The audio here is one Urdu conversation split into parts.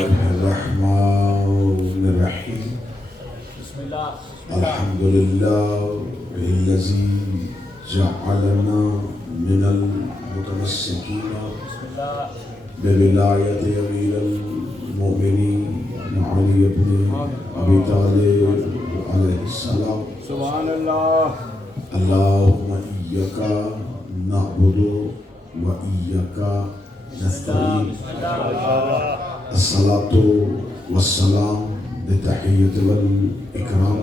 الرحمن الرحيم الحمد لله الذي جعلنا من المتمسكين بولاية أمير المؤمنين علي بن أبي طالب عليه السلام. سبحان الله. اللهم إياك نعبد وإياك نستعين. الصلاة والسلام بالتحية والإكرام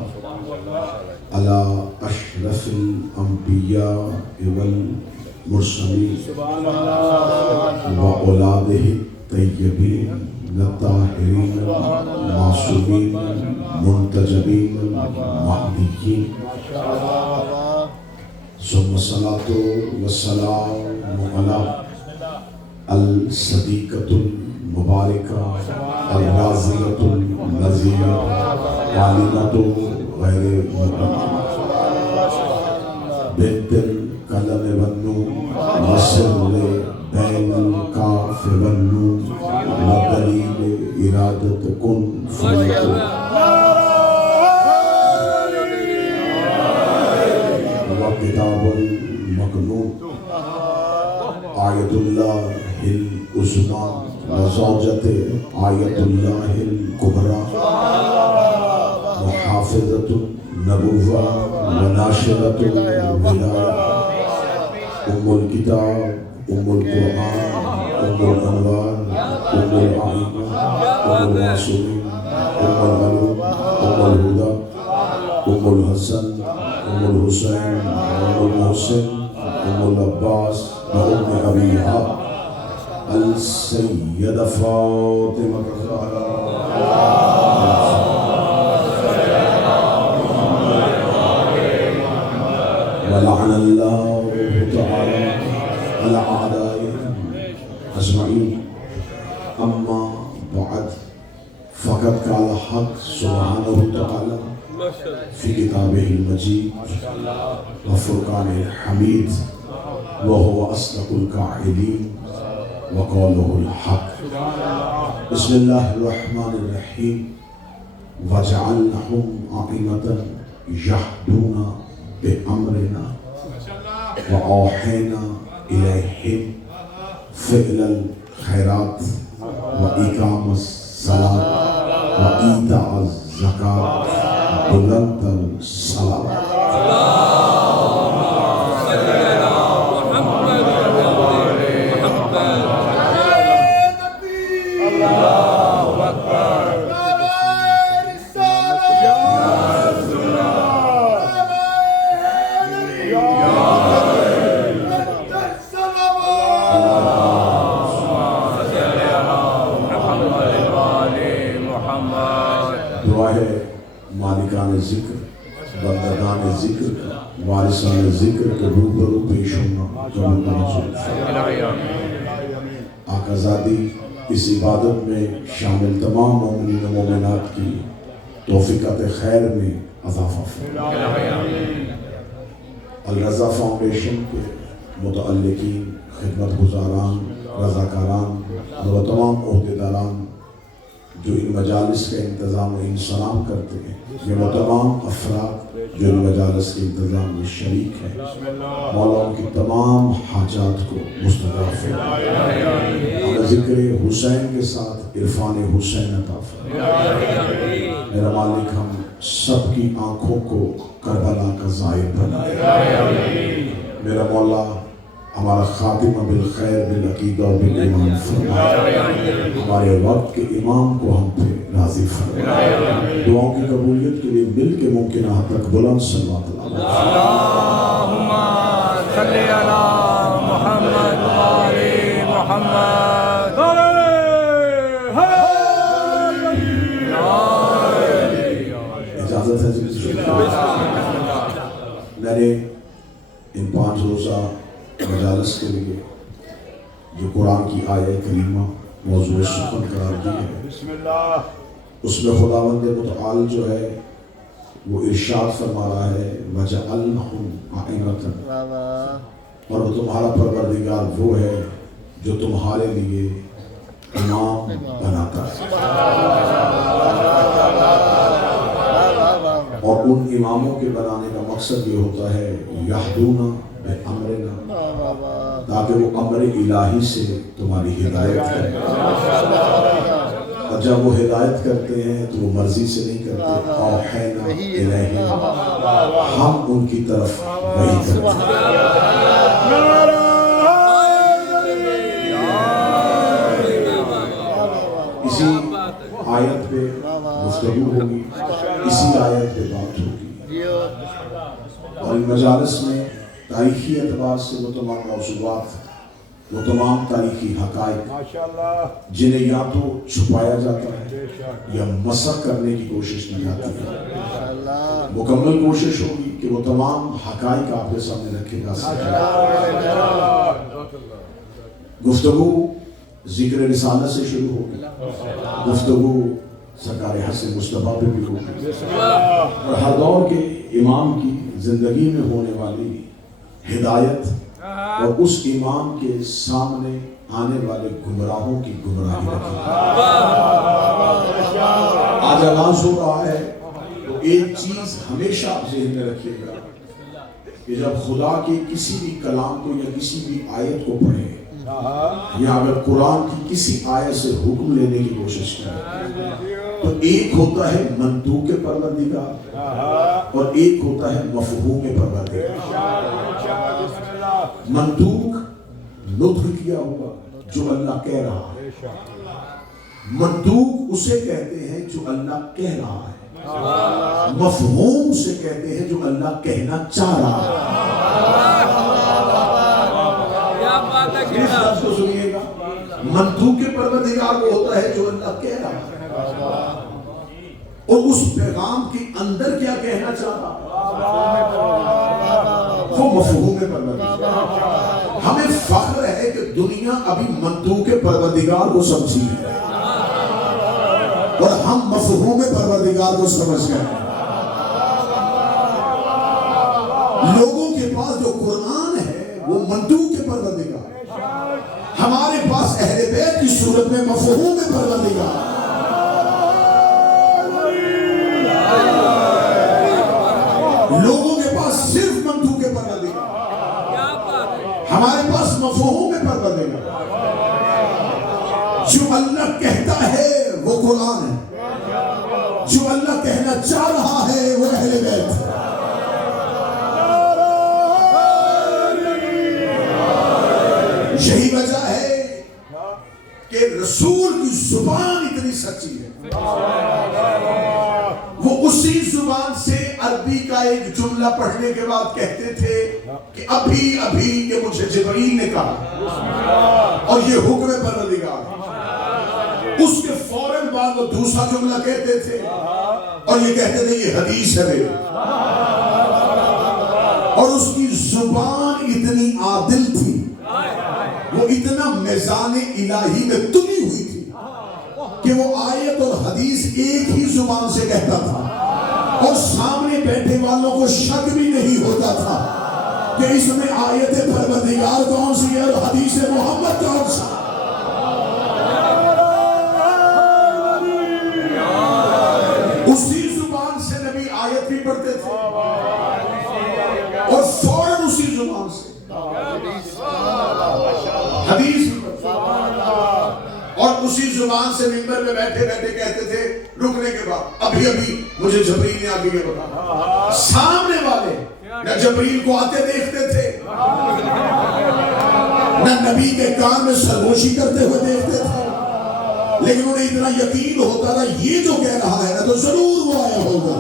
على أشرف الأنبياء والمرسلين وأولاده الطيبين الطاهرين المعصومين المنتجبين المهديين. ثم الصلاة والسلام على الصديقة المباركة الرازية النزية عالمة غير مقدمة بنت القلم والنون وسر بين الكاف والنون ودليل إرادة كن فيكون. وكتاب المكنون آية الله العظمى وزوجة آية الله الكبرى محافظة النبوة وناشرة الولاية أم الكتاب أم القرآن أم الأنوار أم الأئمة أم المعصومين أم العلوم أم الهدى أم الحسن أم الحسين أم المحسن أم العباس وأم أبيها السيدة فاطمة ولعن الله تعالى على أعدائهم أجمعين. أما بعد فقد قال الحق سبحانه وتعالى في كتابه المجيد وفرقانه الحميد وهو أصدق القائلين وقوله الحق. بسم الله الرحمن الرحيم وجعلناهم أئمة يهدون بأمرنا وأوحينا إليهم فعل الخيرات وإقام الصلاة وإيتاء الزكاة بلند الصلاة. دعا ہے مالکان ذکر بندگان ذکر وارثان ذکر کے روبرو پیش ہونا قبول منظور. آقا زادی اس عبادت میں شامل تمام مومنین و مومنات کی توفیقات خیر میں اضافہ فرمائے. الرضا فاؤنڈیشن کے متعلقین خدمت گزاران رضاکاران اور تمام عہدیداران جو ان مجالس کا انتظام و انسلام کرتے ہیں، یہ وہ تمام افراد جو ان مجالس کے انتظام میں شریک ہیں، مولا ان کی تمام حاجات کو مستجاب فرمائے. ہمیں ذکر حسین کے ساتھ عرفان حسین عطا فرمائے. میرا مالک ہم سب کی آنکھوں کو کربلا کا زائر بنائے. میرا مولا ہمارا خاتمہ بالخیر بالعقیدہ و بالایمان فرمائے. ہمارے وقت کے امام کو ہم پہ راضی فرمائے. دعاؤں کی قبولیت کے لیے مل کے ممکنہ حد تک بلند صلوات اللہم صلی علی محمد و آل محمد. اجازت ہے جی. میں نے ان 5 روزہ مجالس کے لیے جو قرآن کی آیت کریمہ موضوع سخن قرار دی ہے، اس میں خداوند متعال جو ہے وہ ارشاد فرما رہا ہے وَجَعَلْنَهُمْ أَئِمَّةً، اور وہ تمہارا پروردگار وہ ہے جو تمہارے لیے امام بناتا ہے. ان اماموں کے بنانے کا مقصد یہ ہوتا ہے یہدونا بامرنا، تاکہ وہ امر الہی سے تمہاری ہدایت کریں، اور جب وہ ہدایت کرتے ہیں تو وہ مرضی سے نہیں کرتے، اوحینا الیہم، ہم ان کی طرف وحی کرتے ہیں۔ اسی آیت پہ گفتگو ہوگی، اسی آیت پہ بات ہوگی، اور ان مجالس میں تاریخی اعتبار سے وہ تمام موضوعات، وہ تمام تاریخی حقائق جنہیں یا تو چھپایا جاتا ہے یا مسخ کرنے کی کوشش کی جاتی ہے، مکمل کوشش ہوگی کہ وہ تمام حقائق آپ کے سامنے رکھے جا سکیں۔ گفتگو ذکر رسالت سے شروع ہوگی، گفتگو سرکار حسن مصطفیٰ پہ بھی ہوگی، اور ہر دور کے امام کی زندگی میں ہونے والی ہدایت اور اس امام کے سامنے آنے والے گمراہوں کی گمراہی رکھیں۔ آج آغاز ہو رہا ہے تو ایک چیز ہمیشہ آپ ذہن میں رکھیے گا کہ جب خدا کے کسی بھی کلام کو یا کسی بھی آیت کو پڑھیں، یا اگر قرآن کی کسی آیت سے حکم لینے کی کوشش کریں، تو ایک ہوتا ہے منطوق پروردگار اور ایک ہوتا ہے مفہوم پروردگار۔ منطوق نطق کیا ہوا جو اللہ کہہ رہا ہے، منطوق اسے کہتے ہیں جو اللہ کہہ رہا ہے، مفہوم اسے کہتے ہیں جو اللہ کہنا چاہ رہا ہے۔ اس لفظ کو سنیے گا، منطوق پروردگار وہ ہوتا ہے جو اللہ کہہ رہا ہے، اور اس پیغام کے اندر کیا کہنا چاہ رہا ہے وہ مفہوم پروردگار۔ ہمیں فخر ہے کہ دنیا ابھی منطوق پروردگار کو سمجھی ہے اور ہم مفہوم پروردگار کو سمجھ گئے۔ لوگوں کے پاس جو قرآن ہے وہ منطوق پروردگار، ہمارے پاس اہل بیت کی صورت میں مفہوم پروردگار۔ لوگوں کے پاس صرف منطوق پروردگار، ہمارے پاس مفہوم پروردگار۔ جو اللہ کہتا ہے وہ قرآن ہے، جو اللہ کہنا چاہ رہا ہے وہ اہل بیت ہے۔ یہی وجہ ہے کہ رسول کی زبان اتنی سچی ہے، وہ اسی زبان سے عربی کا ایک جملہ پڑھنے کے بعد کہتے تھے کہ ابھی ابھی یہ مجھے جبرائیل نے کہا اور یہ حکم پروردگار۔ اس کے فوراً بعد وہ دوسرا جملہ کہتے تھے اور یہ کہتے تھے یہ حدیث ہے میری۔ اور اس کی زبان اتنی عادل تھی، وہ اتنا میزان الہی میں تلی ہوئی تھی کہ وہ آیت اور حدیث ایک ہی زبان سے کہتا تھا، اور سامنے بیٹھے والوں کو شک بھی نہیں ہوتا تھا کہ اس میں آیت پروردگار کون سی ہے اور حدیث محمد کون سی۔ اسی زبان سے نبی آیت بھی پڑھتے تھے اور فوراً اسی زبان سے حدیث، اور اسی زبان سے منبر میں بیٹھے بیٹھے کہتے تھے رکنے کے بعد ابھی ابھی مجھے جبرائیل نے آگے یہ بتا۔ سامنے والے نہ جبرائیل کو آتے دیکھتے تھے، نہ نبی کے کان میں سرگوشی کرتے ہوئے دیکھتے تھے، لیکن انہیں اتنا یقین ہوتا تھا یہ جو کہہ رہا ہے نا تو ضرور وہ آیا ہوگا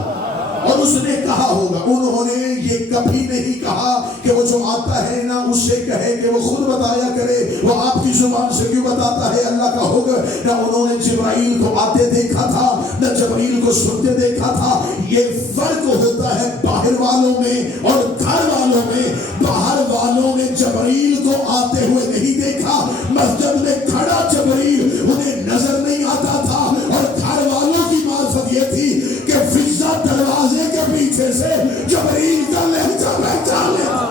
اور اس نے کہا ہوگا۔ انہوں نے یہ کبھی نہیں کہا کہ وہ جو آتا ہے نا اس سے کہے کہ وہ خود بتایا کرے، وہ آپ کی زبان سے کیوں بتاتا ہے اللہ کا حکم۔ نہ انہوں نے جبرائیل کو آتے دیکھا تھا نہ جبرائیل کو سنتے دیکھا تھا۔ یہ فرق ہوتا ہے باہر والوں میں اور گھر والوں میں۔ باہر والوں نے جبرائیل کو آتے ہوئے نہیں دیکھا، مسجد میں کھڑا جبرائیل انہیں نظر نہیں آتا تھا، اور گھر والوں کی معرفت یہ تھی کہ فضا دروازے کے پیچھے سے جبرائیل کا لہجہ پہچان لیتا۔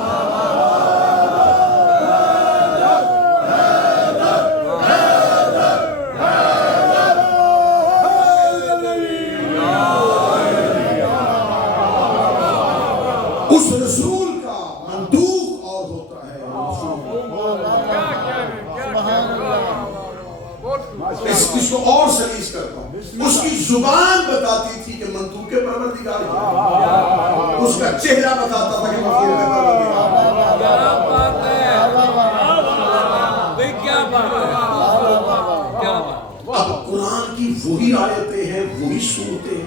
اور سلیس کرتا ہوں. اس کی زبان بتاتی تھی کہ منطوق پروردگار کیا ہے. اس کا چہرہ بتاتا تھا کہ مفہوم پروردگار کیا بات ہے، کیا بات ہے، کیا بات. اب قرآن کی وہی آیتیں ہیں، وہی صورتیں ہیں.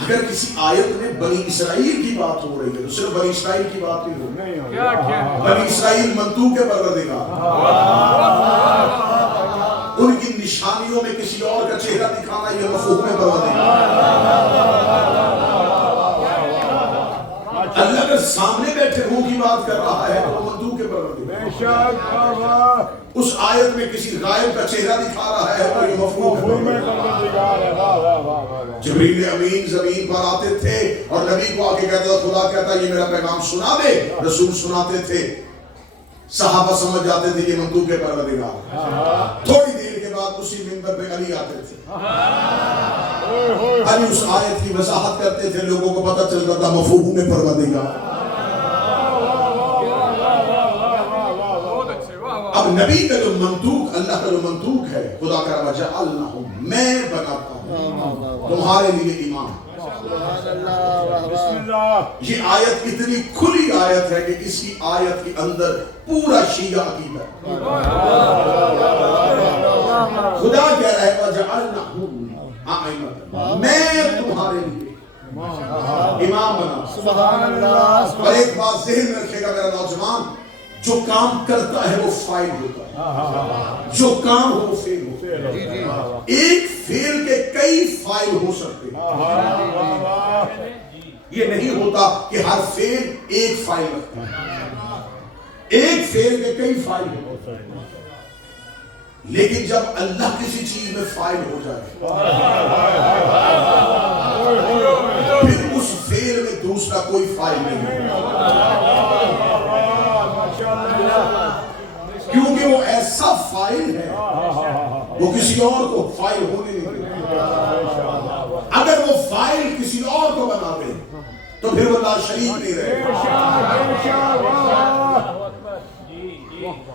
اگر کسی آیت میں بنی اسرائیل کی بات ہو رہی ہے تو صرف بنی اسرائیل کی بات نہیں ہو رہی. بنی اسرائیل منطوق پروردگار، ان کی نشانیوں میں کسی اور کا چہرہ دکھانا یہ مفہوم پروردگار. اللہ اگر سامنے بیٹھے ہوں کی بات کر رہا ہے تو منطوق پروردگار. اس آیت میں کسی غائب کا چہرہ دکھا رہا ہے تو یہ مفہوم پروردگار ہے. جبریل امین زمین پر آتے تھے اور نبی کو آ کے کہتا تھا خدا کہتا یہ میرا پیغام سنا دے. رسول سناتے تھے، صحابہ سمجھ جاتے تھے یہ منطوق پروردگار. تھوڑی دیر کے بعد اسی منبر پہ علی آتے تھے. علی اس آیت کی وضاحت کرتے تھے، لوگوں کو پتہ چلتا تھا مفہوم پروردگار. اب نبی کا جو منطوق، اللہ کا جو منطوق ہے، خدا کا وجعلناہم، میں بناتا ہوں تمہارے لیے امام. یہ آیت اتنی کھلی آیت ہے کہ اس کی آیت کے اندر پورا شیعہ عقیدہ ہے. خدا کہہ رہا ہے وجعلناہم ائمۃ، میں تمہارے لیے امام بنا. سبحان اللہ. اور ایک بات ذہن میں رکھے گا میرا نوجوان، جو کام کرتا ہے وہ فاعل ہوتا ہے، جو کام ہو وہ فعل ہوتا ہے. ایک فعل کے کئی فاعل ہو سکتے ہیں. یہ نہیں ہوتا کہ ہر فعل ایک فاعل رکھتا ہے. ایک فعل کے کئی فاعل ہوتے ہیں. لیکن جب اللہ کسی چیز میں فاعل ہو جائے پھر اس فعل میں دوسرا کوئی فاعل نہیں ہوتا، کیونکہ وہ ایسا فاعل ہے وہ کسی اور کو فاعل ہونے نہیں دیتا. اگر وہ فاعل کسی اور کو بنا دے تو پھر وہ لا شریک نہیں رہے.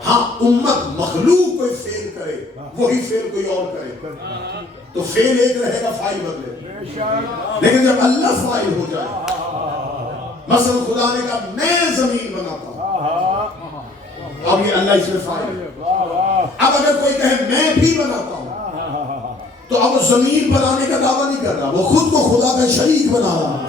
ہاں امت مخلوق کوئی فعل کرے، وہی فعل کوئی اور کرے تو فعل ایک رہے گا، فاعل بدلے. لیکن جب اللہ فاعل ہو جائے، مثلا خدا نے کہا میں زمین بناتا ہوں، اب یہ اللہ اس میں فاعل ہے. اب اگر کوئی کہے میں بھی بناتا ہوں تو اب زمین بنانے کا دعویٰ نہیں کر رہا، وہ خود کو خدا کا شریک بنا رہا ہے.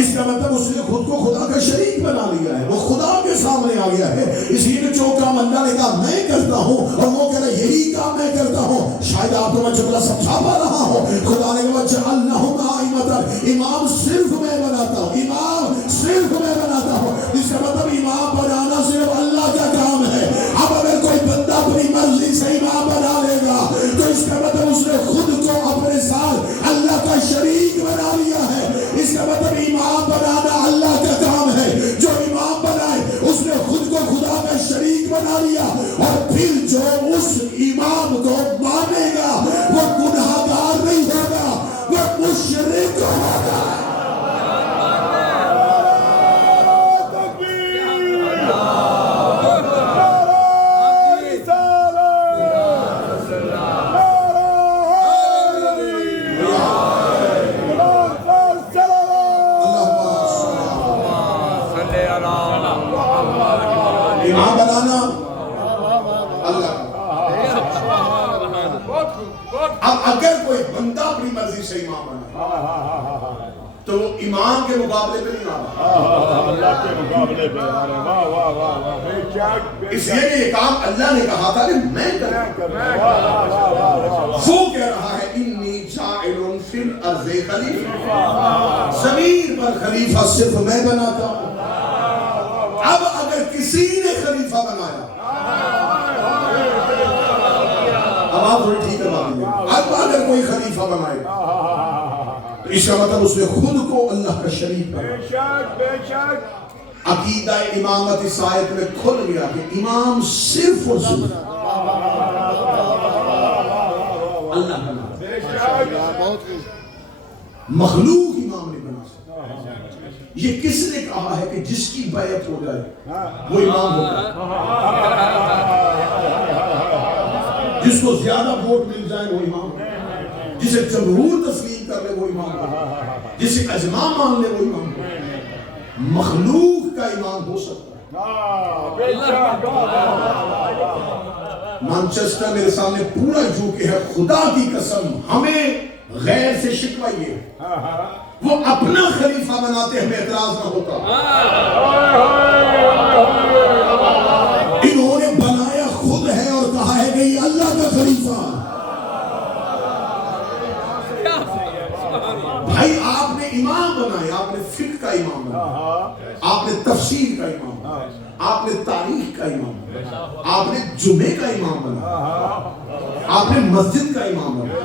اس کا مطلب اس نے خود کو خدا کا شریک بنا لیا ہے، وہ خدا کے سامنے آ گیا ہے. اس لیے جو کام اللہ نے کہا میں کرتا ہوں اور وہ کہہ رہا یہی کام میں کرتا ہوں. شاید آپ کو میں جملہ سمجھا پا رہا ہوں. خدا نے کہا جعلناہم ائمۃ، امام صرف میں بناتا ہوں، امام صرف میں بناتا ہوں. اس کا مطلب امام بنانا صرف اللہ کا کام ہے. اب اگر کوئی بندہ اپنی مرضی سے امام بنا لے گا تو اس کا مطلب اس نے خود کو اپنے ساتھ اللہ کا شریک بنا لیا ہے. اس کا مطلب امام بنانا اللہ کا کام ہے. جو امام بنائے اس نے خود کو خدا کا شریک بنا لیا، اور پھر جو اس امام کو مانے گا وہ گناہ گار نہیں ہوگا، وہ مشرک ہوگا. امام بنانا اللہ. اب اگر کوئی بندہ اپنی مرضی سے امام بنا تو وہ امام کے مقابلے پہ نہیں آ رہا، اس لیے کہ یہ کام اللہ نے کہا تھا کہ میں کروں. وہ کہہ رہا ہے انی جاعل فی الارض خلیفہ، زمین پر خلیفہ صرف میں بناتا ہوں. اب اگر کسی نے خلیفہ بنایا، اب آپ تھوڑی ٹھیک کروا دیجیے، اب اگر کوئی خلیفہ بنائے تو اس کا مطلب اس نے خود کو اللہ کا شریک بنایا. عقیدہ امامت اس آیت میں کھل گیا کہ امام صرف اور صرف اللہ بنا، مخلوق امام نہیں بنا سکتا. یہ کس نے کہا ہے کہ جس کی بیعت ہو جائے وہ امام ہوگا؟ جس کو زیادہ ووٹ مل جائے وہ امام ہو، جسے جمہور تسلیم کر لے وہ امام ہو، جسے اجماع مان لے وہ امام ہو۔ مخلوق کا امام ہو سکتا ہے۔ مانچسٹر میرے سامنے پورا یو کے ہے، خدا کی قسم ہمیں غیر سے شکوہ یہ وہ اپنا خلیفہ بناتے ہمیں اعتراض نہ ہوتا، انہوں نے بنایا خود ہے اور کہا ہے کہ یہ اللہ کا خلیفہ۔ بھائی آپ نے امام بنایا، آپ نے فقہ کا امام بنایا، آپ نے تفسیر کا امام بنایا، آپ نے تاریخ کا امام بنایا، آپ نے جمعے کا امام بنایا، آپ نے مسجد کا امام بنایا،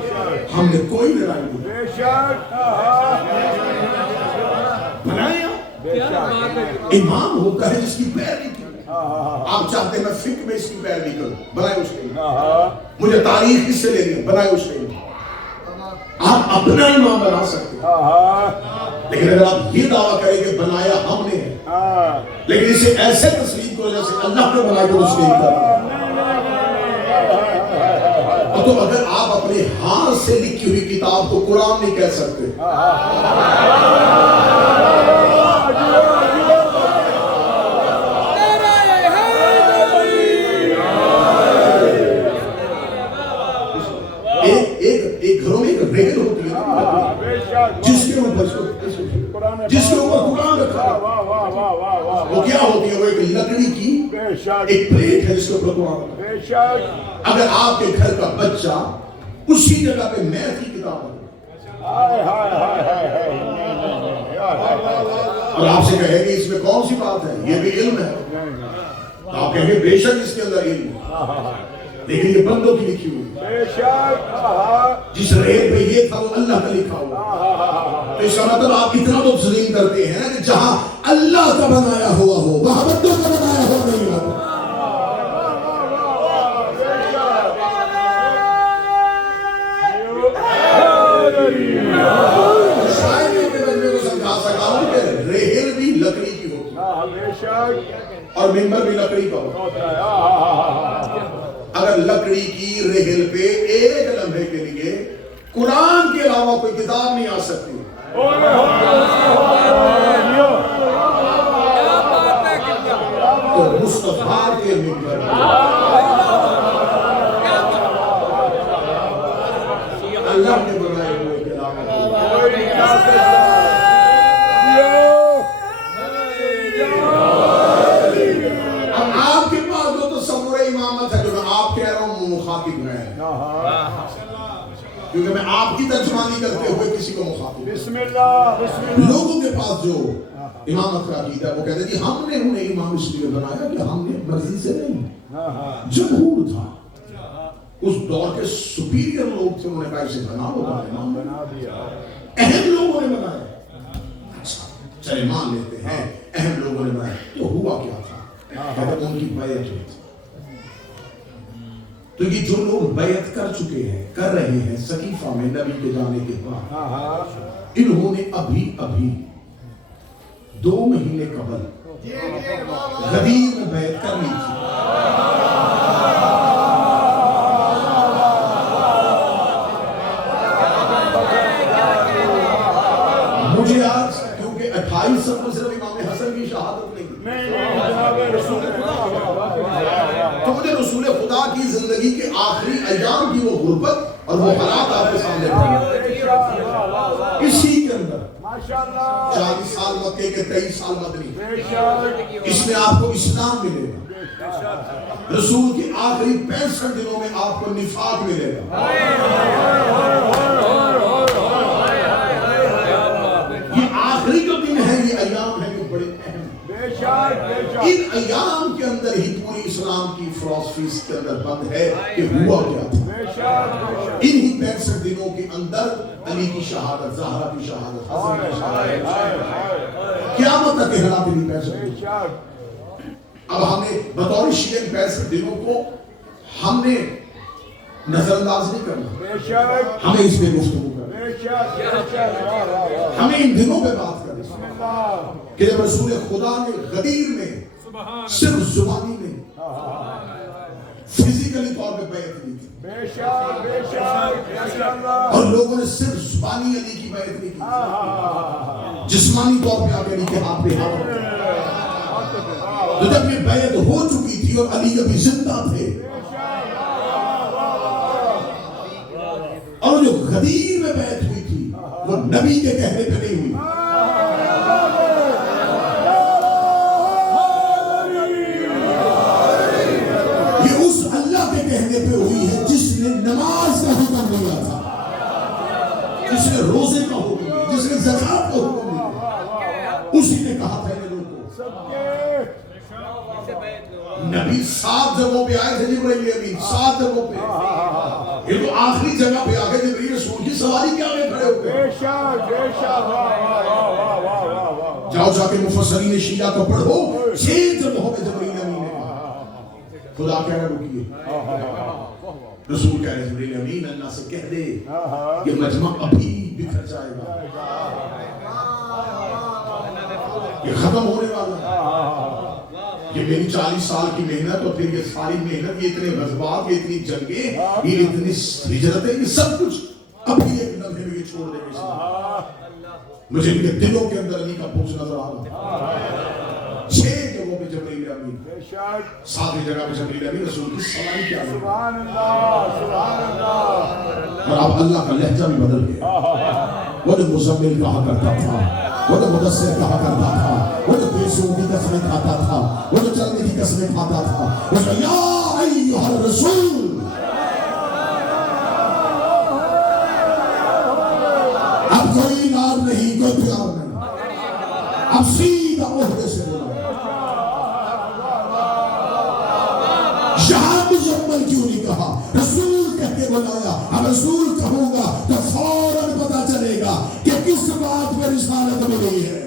ہم نے کوئی لڑائی نہیں بنایا۔ امام ہوتا ہے جس کی پیروی کی، آپ چاہتے ہیں میں فقہ میں اس کی پیروی کروں، بنائے اس کے امام، مجھے تاریخ کس سے لینی ہے، بنائے اس کے امام۔ آپ اپنا امام بنا سکتے ہیں، لیکن اگر آپ یہ دعویٰ کریں کہ بنایا ہم نے ہے، لیکن اسے ایسے تصویر کو جیسے اللہ نے بنایا تو تسلیم کرنا، تو اگر آپ اپنے ہاتھ سے لکھی ہوئی کتاب کو قرآن نہیں کہہ سکتے، ایک گھروں میں ایک ریل ہوتی ہے جس کے اوپر قرآن رکھا ہے، وہ کیا ہوتی ہے؟ وہ ایک لکڑی کی ایک پلیٹ ہے جس کے اوپر قرآن رکھا ہے۔ اگر آپ کے گھر کا بچہ اسی جگہ پہ میتھ کی کتاب ہے اور آپ سے کہے گی اس میں کون سی بات ہے، یہ بھی علم ہے، تو آپ کہیں گے بے شک اس کے اندر علم ہے، لیکن یہ بندوں کی لکھی ہوئی، جس ریل پہ یہ تھا وہ اللہ کا لکھا ہوا، تو اس کا مطلب آپ اتنا تو تسلیم کرتے ہیں کہ جہاں اللہ کا بنایا ہوا ہو وہاں بندوں کا بنایا ہوا نہیں ہوتا۔ شاید میں بندے کو سمجھا سکا ہوں کہ ریل بھی لکڑی کی ہوتی اور ممبر بھی لکڑی کا ہوتا۔ اگر لکڑی کی ریل پہ ایک لمحے کے لیے قرآن کے علاوہ کوئی کتاب نہیں آ سکتی، تو مصطفیٰ کے ممبر اللہ نے بنائے ہوئے کلام اب آپ کے پاس جو تصور امامت ہے جو میں آپ کہہ رہا ہوں مخاطب میں، کیونکہ میں آپ کی ترجمانی کرتے ہوئے کسی کو مخاطب، بسم اللہ لوگوں کے پاس جو امامت کا عقیدہ ہے وہ کہتے ہیں کہ ہم نے انہیں امام اس لیے بنایا کہ ہم نے مرضی سے نہیں، جمہور تھا، اس دور کے سپیریئر لوگ تھے، انہوں نے کہا اسے بنا لو، بنا دیا، اہم لوگوں نے بنایا، اچھا چلے مان لیتے ہیں اہم لوگوں نے بنایا، تو ہوا کیا تھا؟ کہتے ان کی بیعت ہوئی تھی، تو یہ جو لوگ بیعت کر چکے ہیں، کر رہے ہیں سقیفہ میں نبی کے جانے کے بعد، انہوں نے ابھی 2 مہینے قبل غدیر میں بیعت کر لی تھی۔ مجھے آج کیونکہ 28 سب میں صرف امام حسن کی شہادت نہیں، تو مجھے رسول خدا کی زندگی کے آخری ایام کی وہ غربت اور وہ حالات آپ کے سامنے پڑے، اسی کے اندر 40 سال مکے کے 23 سال مدنی، اس میں آپ کو اسلام ملے گا، رسول کے آخری 65 دنوں میں آپ کو نفاق ملے گا، یہ آخری جو دن ہے، یہ ایام ہے جو بڑے اہم، ان ایام کے اندر ہی پوری اسلام کی فلسفی اس کے اندر بند ہے کہ ہوا کیا تھا، انہی 65 دنوں کے اندر علی کی شہادت، زہرا کی شہادت، حسن کی شہادت، قیامت تک کے حالات انہی 65 دنوں۔ اب ہم نے بطور شیعہ 65 دنوں کو ہم نے نظر انداز نہیں کرنا، ہمیں اس میں گفتگو کرنا، ہمیں ان دنوں پہ بات کرنا کہ جب رسول خدا نے غدیر میں صرف زبانی میں فزیکلی طور پہ بیعت دی تھی، اور لوگوں نے صرف زبانی علی کی بیعت نہیں کی، جسمانی طور پہ آگے علی کے ہاتھ پہ ہاتھ رکھا۔ تو جب یہ بیعت ہو چکی تھی اور علی ابھی زندہ تھے، اور جو غدیر میں بیعت ہوئی تھی وہ نبی کے کہنے پہ نہیں ہوئی، یہ اس اللہ کے کہنے پہ ہوئی ہے جس نے نماز کا حکم دیا تھا، جس نے روزے کا حکم دیا، جس نے زکات کا حکم دیا، اسی نے کہا تھا یہ لوگوں نبی 7 جگہوں پہ آئے تھے، جبرائیل امین 7 جگہوں پہ، یہ تو آخری جگہ پہ آگے جبرائیل رسول کی سواری کیا میں کھڑے ہو گئے۔ جاؤ جا کے مفسرین شیعہ کو پڑھو، 6 جگہوں پہ جبرائیل امین نے کہا خدا کہہ رہا رکیے، رسول کہہ رہے جبرائیل امین اللہ سے کہہ دے کہ مجمع ابھی بکھر جائے گا، یہ ختم ہونے والا ہے، یہ میری 40 سال کی محنت اور پھر یہ ساری محنت، یہ اتنے غزوات، یہ اتنی جنگیں، یہ اتنی ہجرتیں، یہ سب کچھ ابھی ایک لمحے میں یہ چھوڑ دیں گے۔ مجھے ان کے دلوں کے اندر علی کا بغض نظر آ رہا ہے۔ 6 جگہوں پہ جبرائیل امین، 7ویں جگہ پہ جبرائیل امین رسول کی سواری کیا ہے، اور اب اللہ کا لہجہ بھی بدل گیا۔ وہ جو مزمل کہا کرتا تھا، وہ جو مدثر کہا کرتا تھا، وہ جو بے سود کی قسمیں کھاتا تھا، وہ جو چلنے کی قسمیں کھاتا تھا، وہ جو یا ایھا الرسول، اب کوئی نار نہیں، کوئی پیار نہیں، اب سیدھا عہدے سے بولا۔ یہاں مزمل کیوں نہیں کہا، رسول کہہ کے بلایا، اب رسول کہوں گا تو فوراً پتا چلے گا کہ کس بات پر رسالت ملی ہے۔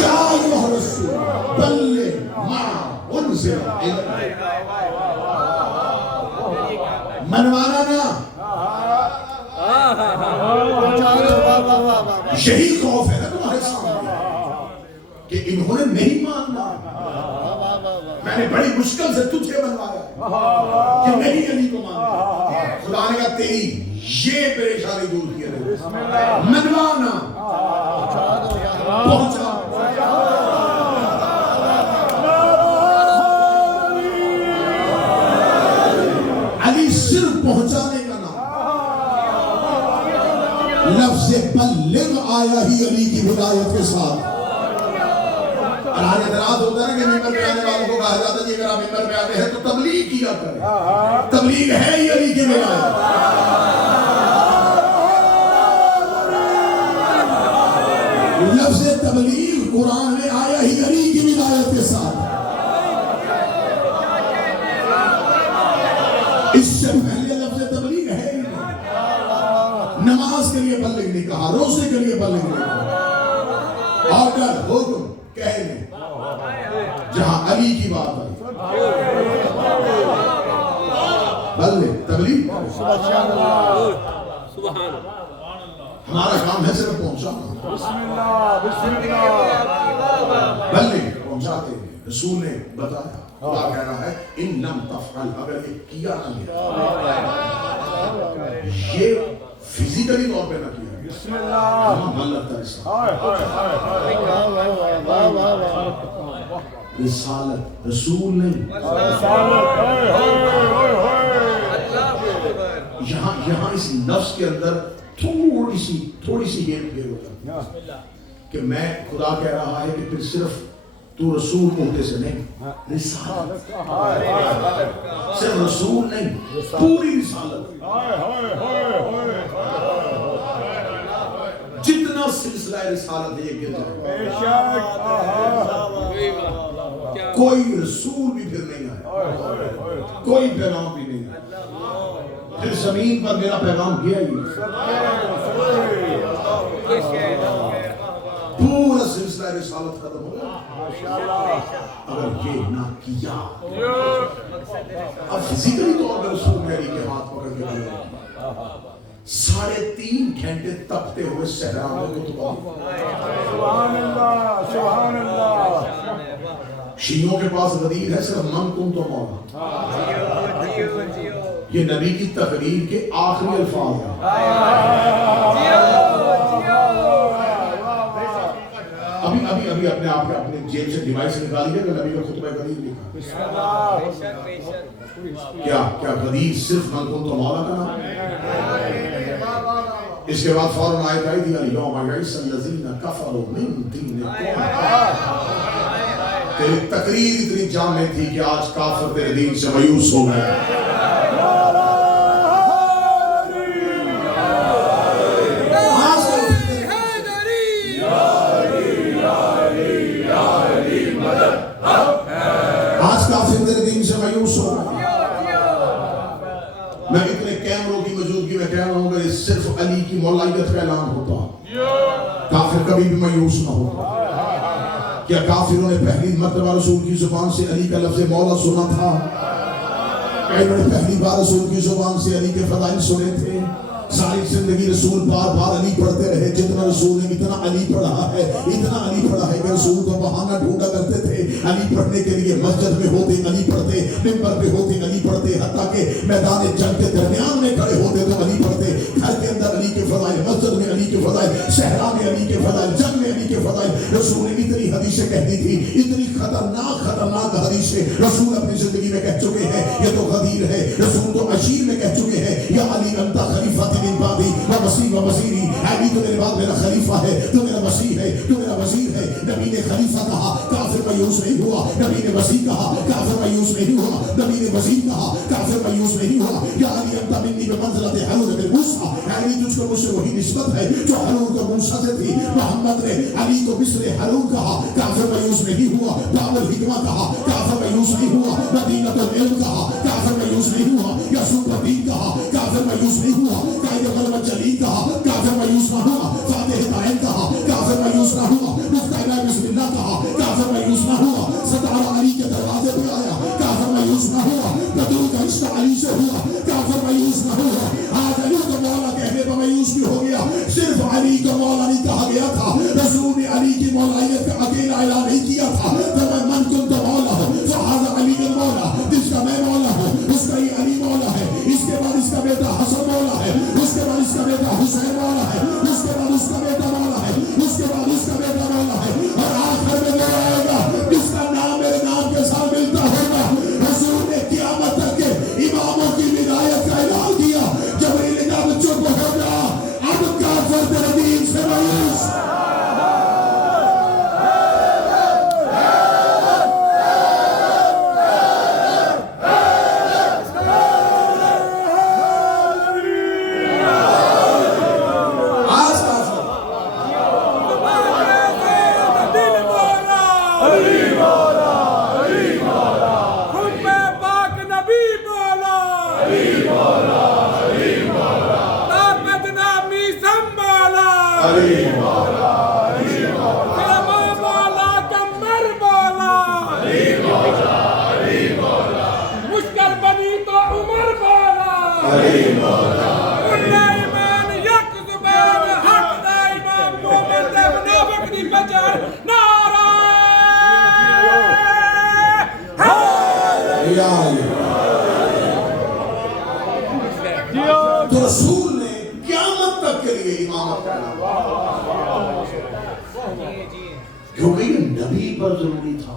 یا ایھا الرسول بلغ ما انزل الیک، منوانا نا، یہی خوف ہے نا تمہارے سامنے کہ انہوں نے نہیں ماننا، میں نے بڑی مشکل سے تجھے بنوایا کہ نہیں علی کو ماننا۔ خدا نے کہا تیری یہ پریشانی دور کی ہے، منوانا، پہنچا۔ علی صرف پہنچانے کا نام، لفظ بلغ آیا ہی علی کی ہدایت کے ساتھ۔ اور آج اعتراض ہوتا ہے کہ ممبر پہ آنے والوں کو کہا جاتا ہے کہ اگر آپ ممبر پہ آتے ہیں تو تبلیغ کیا کریں، تبلیغ ہے ہی علی کی ولایت۔ لفظ تبلیغ قرآن میں آیا ہی علی کی ولایت کے ساتھ۔ اس سے پہلے لفظ تبلیغ ہے ہی نہیں، نماز کے لیے بلغ نہیں کہا، روزے کے لیے بلغ نہیں کہا، آرڈر حکم کہنے، جہاں علی کی بات آئی بلغ تبلیغ۔ ہمارا کام ہے صرف پہنچانا، بلغ پہنچاتے ہیں۔ رسول نے بتایا، خدا کہہ رہا ہے ان لم تفعل، اگر یہ کیا نہ گیا، یہ فزیکلی طور پہ نہ کیا، رسالت رسول نہیں، یہاں اس لفظ کے اندر تھوڑی سی گیم پھیر ہوتا ہے کہ میں خدا کہہ رہا ہے کہ پھر صرف تو رسول عہدے سے نہیں، رسالت، صرف رسول نہیں، پوری رسالت، جتنا سلسلہ رسالت ہے یہ گر جائے، کوئی رسول بھی پھر نہیں آیا، کوئی پیغام بھی نہیں آیا، پھر زمین پر میرا پیغام گیا ہی پورا سلسلہ رسالت ختم ہو گیا۔ اگر یہ نہ کیا، اب فزیکلی طور پر رسول میری کے ہاتھ پکڑ کے گئے 3.5 گھنٹے تپتے ہوئے صحرا میں، سبحان اللہ، سبحان اللہ، شیعوں کے پاس غدیر ہے صرف من کن تو مولا. یہ نبی کی تقریر کے آخری الفاظ ہیں. ابھی اپنے آپ کے اپنے جیب سے ڈیوائس نکالیے کہ نبی کا خطبہ غدیر لکھا. کیا غدیر صرف من کن تو مولا کا نام ہے؟ اس کے بعد فوراً آیت آئی تھی الیوم یئس الذین کفروا من دینکم. تیری تقریر اتنی جامع تھی کہ آج کافر تیرے دین سے مایوس ہو گئے. آج کافر تیرے دین سے مایوس ہو گئے. میں اتنے کیمروں کی موجودگی میں کہہ رہا ہوں کہ صرف علی کی مولائیت کا اعلان ہوتا کافر کبھی بھی مایوس نہ ہوتا. کیا کافروں نے پہلی مرتبہ رسول کی زبان سے علی کا لفظ مولا سنا تھا؟ انہوں نے پہلی بار رسول کی زبان سے علی کے فضائل سنے تھے؟ ساری زندگی رسول بار بار علی پڑھتے رہے. جتنا رسول نے اتنا علی پڑھا ہے کہ رسول کو بہانہ ڈھونڈا کرتے تھے علی پڑھنے کے لیے. مسجد میں ہوتے علی پڑھتے, منبر پہ ہوتے علی پڑھتے, حتیٰ کہ میدان جنگ کے درمیان میں کھڑے ہوتے تو علی پڑھتے. گھر کے اندر علی کے فضائل, مسجد میں علی کے فضائل, صحرا میں علی کے فضائل, جنگ میں علی کے فضائل. رسول نے اتنی حدیثیں کہہ دی تھی, اتنی خطرناک حدیثیں رسول اپنی زندگی میں کہہ چکے ہیں. یہ تو غدیر ہے. رسول تو عشیر میں کہہ چکے ہیں یا علی انت خلیفہ من بعدی و وزیری. علی تو میرے بعد میرا خلیفہ ہے, تو میرا وزیر ہے, تو میرا وزیر ہے. نبی نے خلیفہ کہا, کافر مایوس نہیں ہوا. نبی نے وزیر کہا, کافر مایوس نہیں ہوا. نبی نے وزیر کہا, کافر مایوس نہیں ہوا. یا علی انت منی بمنزلۃ ہارون بن موسیٰ. علی تجھ کو مجھ سے وہی نسبت ہے جو ہارون کو موسیٰ سے تھی. محمد نے علی کو مصر ہارون کہا, کافر مایوس نہیں ہوا. باب الحکمہ کہا, کافر مایوس نہیں ہوا. مدینۃ العلم کہا, کافر مایوس نہیں ہوا. یسوع الدین کہا, کافر مایوس نہیں ہوا. قائد غلبہ جلیل کہا, کافر مایوس نہ ہوا. فاتح طائن کہا, کافر مایوس نہ ہوا. مفتاح بسم اللہ کہا, کافر مایوس نہ ہوا. ستارہ علی کے دروازے پہ آیا, کافر مایوس نہ ہوا. بدر کا رشتہ علی سے ہوا, کافر مایوس نہ ہوا. آج علی کو مولا کہنے پر مایوس بھی ہو گیا. صرف علی کو مولا نہیں کہا گیا تھا. رسول نے علی کی مولائیت کا اکیلا اعلان نہیں کیا تھا. تو میں من کنت مولا ہوں فہذا علی کا مولا. جس کا میں مولا ہوں اس کا یہ علی مولا ہے. اس کے بعد اس کا بیٹا حسن مولا ہے. اس کے بعد اس کا بیٹا حسین مولا ہے. اس کے بعد اس کا بیٹا مولا ہے. اس کے بعد اس کا بیٹا مولا ہے. اور آخر میں جو آئے گا جس کا نام میرے نام کے ساتھ ملتا ہوگا. رسول نے قیامت تک کے اماموں کی ولایت کا اعلان کیا. جبریل نے بچوں کو ہو گیا, اب کافر تیرے دین سے مایوس. تو رسول نے قیامت تک کے لیے امامت کرنا, کیونکہ یہ نبی پر ضروری تھا.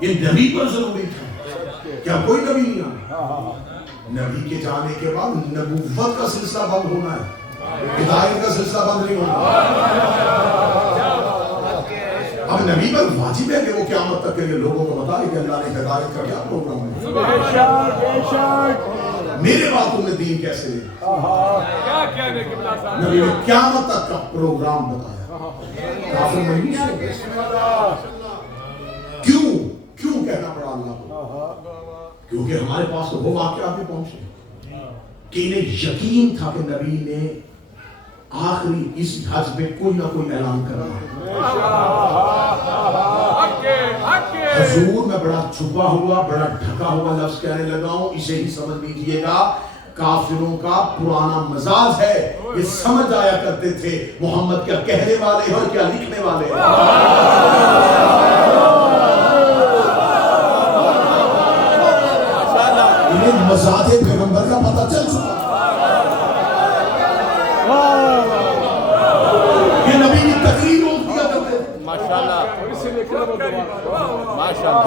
یہ نبی پر ضروری تھا. کیا کوئی نبی نہیں آیا؟ نبی کے جانے کے بعد نبوت کا سلسلہ بند ہونا ہے, ہدایت کا سلسلہ بند نہیں ہونا. اب نبی پر واجب ہے کہ وہ قیامت تک کے لیے لوگوں کو بتائے کہ اللہ نے ہدایت کا کیا پروگرام ہے. میرے بات تم نے دین کیسے لے, نبی نے قیامت تک کا پروگرام بتایا. کافر مایوس ہو گئے. کیوں کہنا پڑا اللہ کو؟ کیونکہ ہمارے پاس تو وہ واقعات بھی پہنچے کہ انہیں یقین تھا کہ نبی نے آخری اس حج میں کوئی نہ کوئی اعلان کرنا ہے. حضور میں بڑا چھپا ہوا, بڑا ڈھکا ہوا لفظ کہنے لگا ہوں, اسے ہی سمجھ لیجئے گا. کافروں کا پرانا مزاج ہے، یہ سمجھ آیا کرتے تھے محمد کیا کہنے والے ہیں اور کیا لکھنے والے ہیں۔ انہیں مزاج پیغمبر کا پتہ چل چکا، یہ نبی کی تقریر روک دیا کرتے تھے، ماشاءاللہ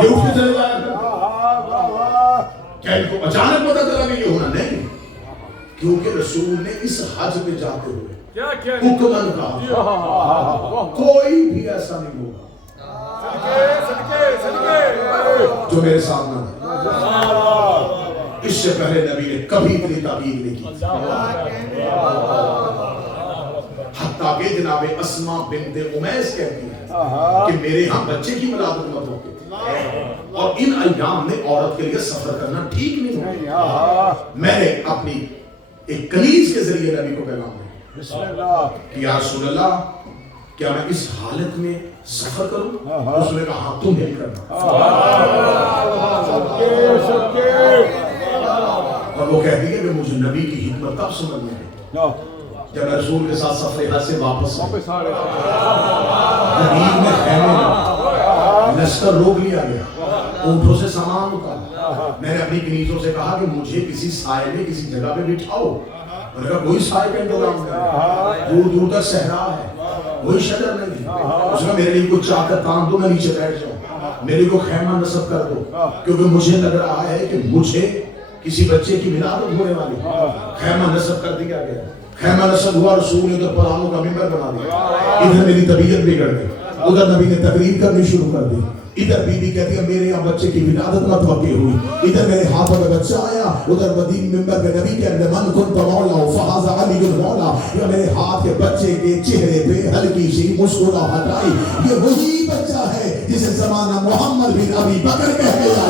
یہ اٹھ کے چلے جایا کرتے۔ کیا ان کو اچانک پتہ چلا کہ یہ ہونا؟ نہیں، کیونکہ رسول نے اس حج میں جاتے ہوئے حکمن کہا کوئی بھی ایسا نہیں ہوگا جو میرے ساتھ نہ رہے۔ اس سے پہلے نبی نے کبھی اتنی تاکید نہیں کی، حتیٰ کہ جناب اسماء بنت امیس کہتی ہے کہ میرے ہاں بچے کی ولادت مت ہوتی، اور ان ایام میں عورت کے لیے سفر کرنا ٹھیک نہیں ہے۔ میں نے اپنی ایک کنیز کے ذریعے نبی کو پیغام دیا کہ یا رسول اللہ کیا میں اس حالت میں سفر کروں؟ اس نے کہا ہاں تم نہیں کرنا، اور وہ کہتی ہے کہ مجھے نبی کی حکمت تب سمجھ میں آئی جب میں رسول کے ساتھ سفر حج سے واپس ندیم میں خیمے لشکر روک لیا گیا، اونٹوں سے سامان اتارا۔ میں نے اپنی کنیزوں سے کہا کہ مجھے کسی سائے میں کسی جگہ پہ بٹھاؤ، میں نے کہا کوئی سائے کا انتظام نہیں، دور دور تک صحرا ہے، کوئی شجر نہیں۔ اس نے میرے لیے کچھ چاہ کر تان دو، میں نیچے بیٹھ جاؤں، میرے کو خیمہ نصب کر دو، کیونکہ مجھے لگ رہا ہے کہ مجھے کسی بچے کی ولادت ہونے والی۔ خیمہ نصب کر دیا گیا، خیمہ نصب ہوا، رسول نے ادھر پلانوں کا ممبر بنا دیا، ادھر میری طبیعت بگڑ گئی، ادھر نبی نے تقریر کرنی شروع کر دی، ادھر بی بی کہتی ہے میرے یہاں بچے کی ولادت مت واقع ہوئی، ادھر میرے ہاتھوں میں بچہ آیا، ادھر مدین ممبر پہ نبی کہہ رہے من کنت مولا فہذا علی المولا، یا میرے ہاتھ کے بچے کے چہرے پہ ہلکی سی مسکراہٹ آئی، یہ وہی بچہ ہے جسے زمانہ محمد بن ابی بکر کہہ گیا۔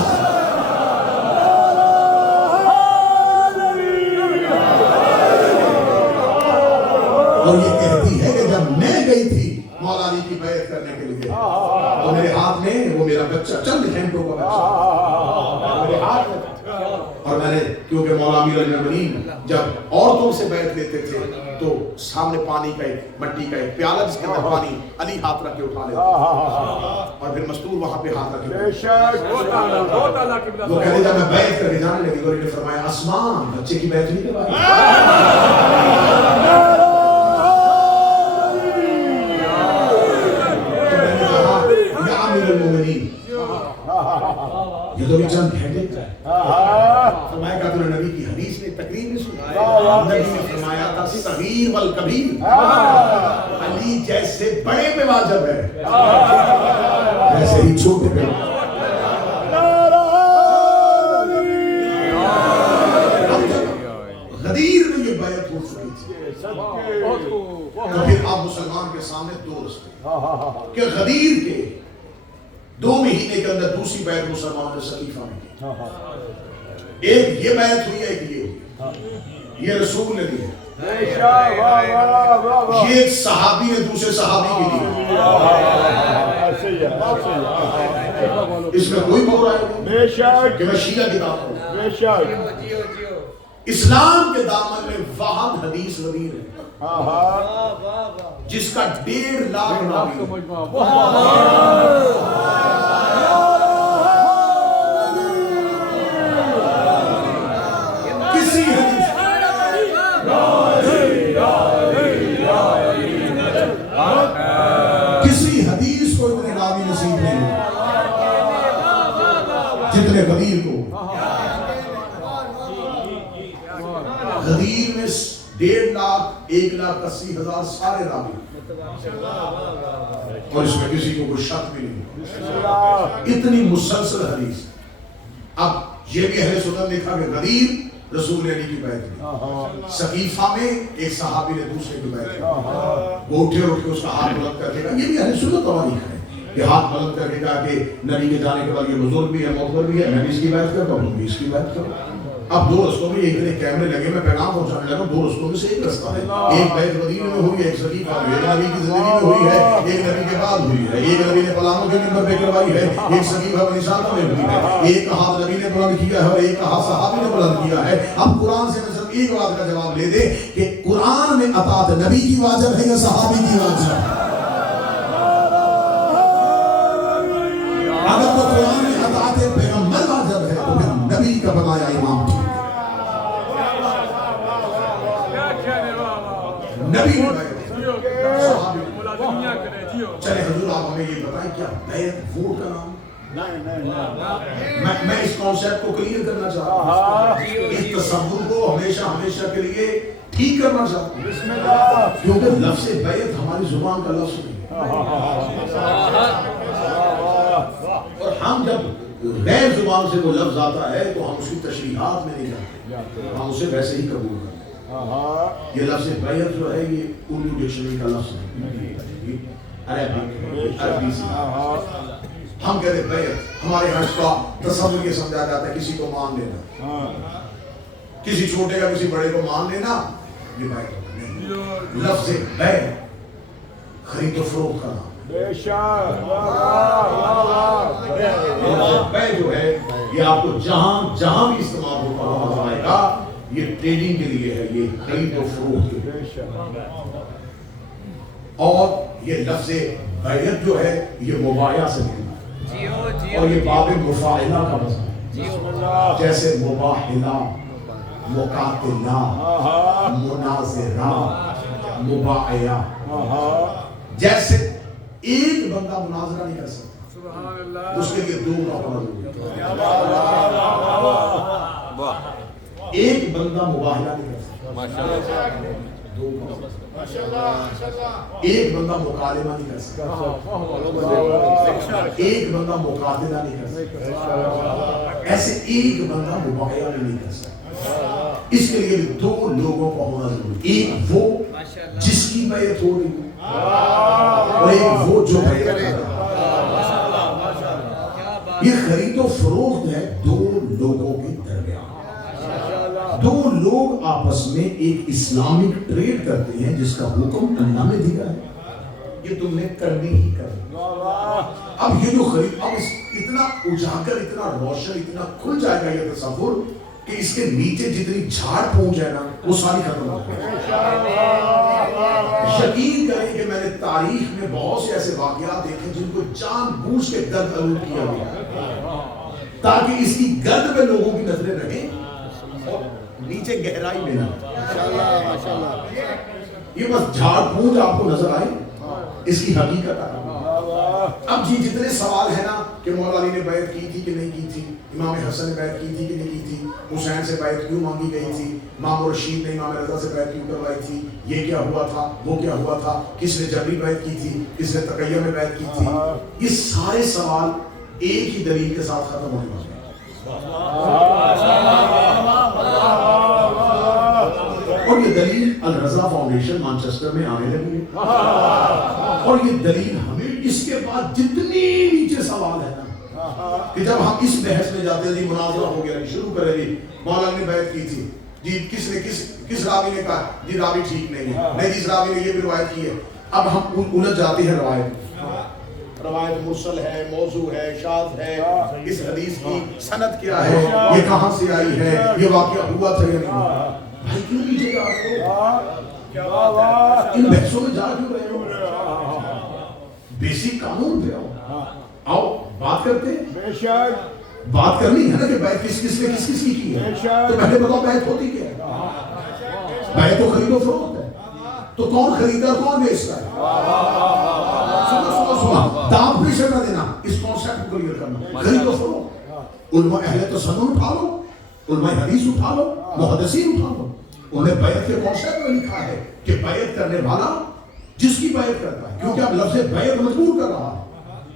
اور یہ کہتی ہے کہ جب میں گئی تھی مولا علی کی بیعت کرنے کے لیے تو میرے ہاتھ میں وہ میرا بچہ چند گھنٹوں کا بچہ میرے ہاتھ میں تھا، اور میں نے کیونکہ مولا امیر المومنین جب عورتوں سے بیعت لیتے تھے تو سامنے پانی کا ایک مٹی کا ایک پیالہ جس کے اندر پانی علی ہاتھ رکھ کے اٹھا لیتے اور پھر مستور وہاں پہ ہاتھ رکھے۔ وہ کہتے جب میں بیعت کر کے جانے لگی تو انہوں نے فرمایا اسماء بچے کی بیعت نہیں کروائی؟ یہ تو بھی چند گھنٹے کا ہے۔ فرمایا کہ تو نے نبی کی حدیث میں تقریر میں سنا، نبی نے فرمایا تھا صغیر والکبیر، علی جیسے بڑے پہ واجب ہے ویسے ہی چھوٹے پہ واجب۔ غدیر میں یہ بیعت ہو چکی تھی، تو پھر آپ مسلمان کے سامنے دو رستے کہ غدیر کے 2 مہینے کے اندر دوسری بیعت مسلمان نے سقیفہ میں کی، ایک یہ بیعت ہوئی، ایک یہ ہوئی، یہ رسول نے دی، یہ ایک صحابی نے دوسرے صحابی کی دی، اس میں کوئی بول رہا ہے کہ میں شیعہ کتاب ہوں۔ اسلام کے دامن میں واحد حدیث غدیر ہے جس کا 1.5 لاکھ راوی کسی حدیث کو اتنے راوی نصیب نہیں ہوئے جتنے غدیر کو۔ غدیر میں 1.5 لاکھ 1,80,000 سارے راوی، اور اس میں کسی کو کوئی شک بھی نہیں، اتنی مسلسل حدیث۔ اب یہ بھی اہل سنت نے دیکھا کہ غدیر رسول علی کی بیعت کی، سقیفہ میں ایک صحابی نے دوسرے کی بیعت کی، وہ اٹھے اٹھ کے اس کا ہاتھ بلند کر کے کہا، یہ بھی اہل سنت تواریخ ہے کہ ہاتھ بلند کر کے کہا کہ نبی کے جانے کے بعد یہ بزرگ بھی ہے معتبر بھی ہے، میں بھی اس کی بیعت کرتا ہوں، تم بھی اس کی بیعت کرو۔ اب 2 رستوں میں ایک دن کیمرے لگے، میں پیغام پہنچانے لگا، 2 رستوں میں سے ایک رستہ ہے، ایک بیعت مدینہ میں ہوئی ہے، ایک سقیفہ میں، ایک نبی کی زندگی میں ہوئی ہے، ایک نبی کے بعد ہوئی ہے، ایک نبی نے پلانوں کے منبر پہ کروائی ہے، ایک سقیفہ بنی سعدہ میں ہوئی ہے، ایک کا ہاتھ نبی نے بلند کیا ہے اور ایک کا ہاتھ صحابی نے بلند کیا ہے۔ اب قرآن سے ایک بات کا جواب لے دے کہ قرآن میں اطاعت نبی کی واجب ہے یا صحابی کی واجب ہے؟ اگر تو قرآن میں اطاعت پیغمبر واجب ہے تو پھر نبی کا بنایا امام ٹھیک ہے، نبی نے صحابی چلے حضور آپ ہمیں یہ بتائیں کیا بیعت ووٹ کا نام؟ میں اس کانسیپٹ کو کلیئر کرنا چاہتا ہوں، اس تصور کو ہمیشہ کے لیے ٹھیک کرنا چاہتا ہوں، کیونکہ لفظ بیعت ہماری زبان کا لفظ نہیں ہے، اور ہم جب غیر زبان سے وہ لفظ آتا ہے تو ہم اس کی تشریحات میں نہیں جاتے، ہم اسے ویسے ہی قبول کرتے ہیں۔ یہ لفظ بیعت جو ہے یہ اردو ڈکشنری کا لفظ ہے، عربی سے ہم کہتے ہیں بیعت، ہمارے یہاں اس کا تصور یہ سمجھا جاتا ہے کسی کو مان لینا، کسی چھوٹے کا کسی بڑے کو مان لینا، یہ بیعت ہوتا نہیں۔ لفظ بیع خرید و فروخت کا نام، بیع جو ہے یہ آپ کو جہاں بھی استعمال ہوتا ہے گا، یہ ٹریڈنگ کے لیے ہے، یہ خرید و فروخت کے لیے، اور یہ لفظ بیعت جو ہے یہ مبایعہ سے نکلا ہے، اور یہ باب مفاعلہ کا مطلب ہے، جیسے مباحلہ، مقاتلہ، مناظرہ، مباعیہ، جیسے ایک بندہ مناظرہ نہیں کر سکتا، اس کے لیے دو کا ایک بندہ مباحلہ نہیں کر سکتا، ایک بندہ مکالمہ نہیں کر سکتا، ایک بندہ مقاتلہ نہیں کر سکتا، ایسے ایک بندہ مباحلہ نہیں کر سکتا، اس کے لیے دو لوگوں کا ہونا ضروری، ایک وہ جس کی بیعت ہو رہی ہے اور ایک وہ جو بیعت کر رہا ہے۔ یہ خرید و فروخت ہے دو لوگوں کے درمیان، دو لوگ آپس میں ایک اسلامک ٹریڈ کرتے ہیں جس کا حکم اللہ نے دیا ہے، یہ تم نے کرنی ہی کرنی۔ اب یہ جو خرید، اب اتنا اجاگر، اتنا روشن، اتنا کھل جائے گا یہ تصور کہ اس کے نیچے جتنی جھاڑ پھونک جائے نا وہ ساری ختم ہو جائے۔ یقین کریں کہ میں نے تاریخ میں بہت سے ایسے واقعات دیکھے جن کو جان بوجھ کے گرد آلود کیا گیا تاکہ اس کی گرد پہ لوگوں کی نظریں رہیں اور نیچے گہرائی میں نہ، یہ بس جھاڑ پھونک آپ کو نظر آئے، اس کی حقیقت آئے۔ اب جی جتنے سوال ہے نا کہ مولا علی نے بیعت کی تھی کہ نہیں کی تھی، امام حسن نے بیعت کی تھی کہ نہیں کی تھی، حسین سے بیعت کیوں مانگی گئی تھی، امام رشید نے امام رضا سے بیعت کیوں کروائی تھی، یہ کیا ہوا تھا، وہ کیا ہوا تھا، کس نے جبری بیعت کی تھی، کس نے تقیہ میں بیعت کی تھی، یہ سارے سوال ایک ہی دلیل کے ساتھ ختم ہونے والے ہیں، اور یہ دلیل الرضا فاؤنڈیشن مانچسٹر میں آنے لگی ہے، اور یہ دلیل ہمیں اس کے بعد جتنی نیچے سوال ہے نا کہ جب ہم اس بحث میں جاتے ہیں جی مناظرہ ہو گیا، شروع کرے جی مولا نے بیعت کی تھی، جی کس راوی نے کہا جی راوی ٹھیک نہیں ہے، نہیں جس راوی نے یہ بھی روایت کی ہے، اب ہم الجھ جاتے ہیں روایت مرسل ہے، موضوع ہے، شاذ ہے، اس حدیث کی سند کیا ہے، یہ کہاں سے آئی ہے، یہ واقعہ ہوا تھا یا نہیں، بھائی کیوں نیچے جا رہے ہو، ان بحثوں میں جا کیوں رہے ہو، بیسک قانون پہ آؤ بات کرتے ہیں، بات کرنی ہے نا کہ بیعت کس کس نے کس کس کی ہے، تو پہلے بتاؤ بیعت ہوتی کیا ہے، بیعت تو خرید و فروخت ہے، تو کون خریدا کون بیچتا ہے، سنو دام پیچھے نہ دینا، اس کانسیپٹ کو کلیئر کرنا، خرید و فروخت، علماء اہل تسنن اٹھا لو، علماء حدیث اٹھا لو، محدثین اٹھا لو، انہیں بیعت کے کانسیپٹ میں لکھا ہے کہ بیعت کرنے والا جس کی بیعت کرتا ہے، کیونکہ اب لفظ بیعت مجبور کر رہا ہے،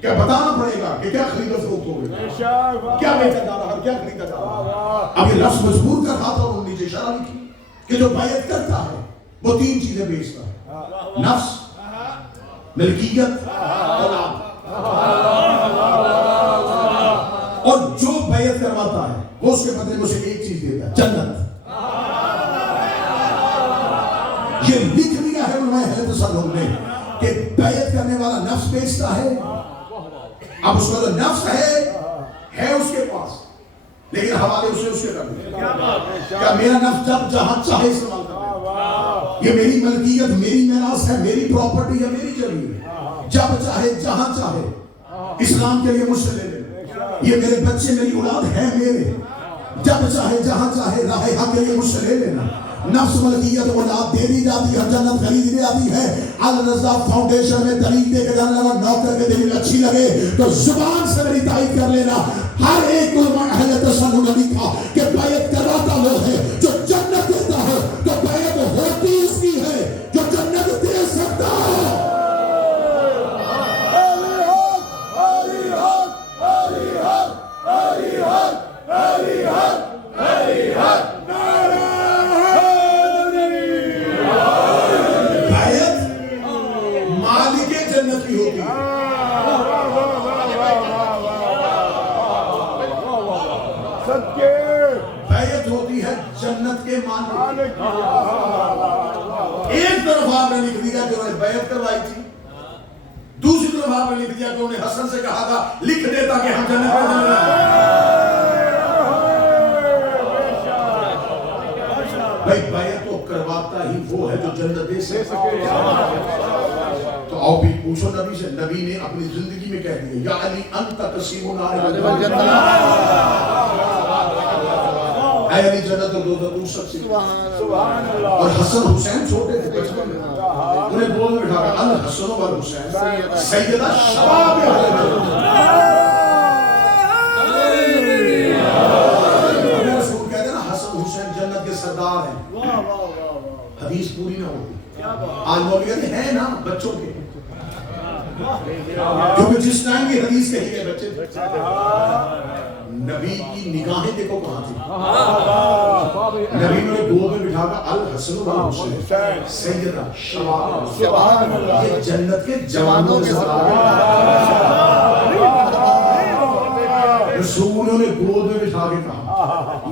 کیا بتانا پڑے گا کہ کیا خرید و فروخت ہو گئی، کیا بیچا جا رہا ہے، کیا خریدا جا رہا ہے، اب یہ لفظ مجبور کر رہا تھا، اور نیچے اشارہ لکھی کہ جو بیعت کرتا ہے وہ تین چیزیں بیچتا ہے، نفس، ملکیت، اولاد، اور جو بیعت کرواتا ہے وہ اس کے بدلے میں اسے ایک چیز دیتا ہے، جنت۔ یہ لکھ دیا ہے علماء اہل تسنن نے کہ بیعت کرنے والا نفس بیچتا ہے، اب اس کا جو نفس ہے اس کے پاس، لیکن حوالے اسے اس کے کر دیں. کیا میرا نفس جب جہاں چاہے استعمال کر، یہ میری ملکیت، میری میراث ہے، میری پراپرٹی ہے، میری زمین ہے. جب چاہے جہاں چاہے اسلام کے لیے مجھ سے لے لے. یہ میرے بچے، میری اولاد ہے میرے. جب چاہے جہاں چاہے راہ حق کے لیے مجھ سے لے لینا. نفس ملکیت اولاد دے دی جاتی ہے، جنت خرید دی جاتی ہے. الرضا فاؤنڈیشن میں دلیل دے کے جانا، اگر نوکر کے دلیل اچھی لگے تو زبان سے میری تائید کر لینا. ہر ایک علماء اہل تسنن نے لکھا کہ بیعت کراتا وہ ہے جو جنت دیتا ہے، تو بیعت ہوتی اس کی ہے جو جنت دے سکتا ہے. بیعت ہوتی ہے جنت کے مالک. ایک طرف آپ نے لکھ دیا کہ انہوں نے بیعت کروائی تھی، دوسری طرف آپ نے لکھ دیا کہ انہوں نے حسن سے کہا تھا لکھ دیتا کہ ہم جنت میں جانے ہیں. بھائی بیعت تو کرواتا ہی وہ ہے جو جنت دے سکے. تو آؤ بھی پوچھو نبی سے. نبی نے اپنی زندگی میں کہہ دیا یا علی انت قسیم الجنت، اے علی جنت اور دوزخ تو سب سے. اور حسن حسین چھوٹے تھے بچپن میں، انہیں گود میں بٹھا کر الحسن والحسین سیدہ شباب اہل جنت. ہمیں رسول کہتے ہیں نا حسن حسین جنت کے سردار ہیں. حدیث پوری نہ ہوتی. آج مولوی کہتے ہیں نا بچوں کے، کیونکہ جس ٹائم کی حدیث کہی گئے بچے نبی کی نگاہیں دیکھو کہاں تھی. نبی نے گود میں بٹھا کر الحسن والحسین سیدہ شباب، یہ جنت کے جوانوں کے سردار. رسولوں نے گود میں بٹھا کے کہا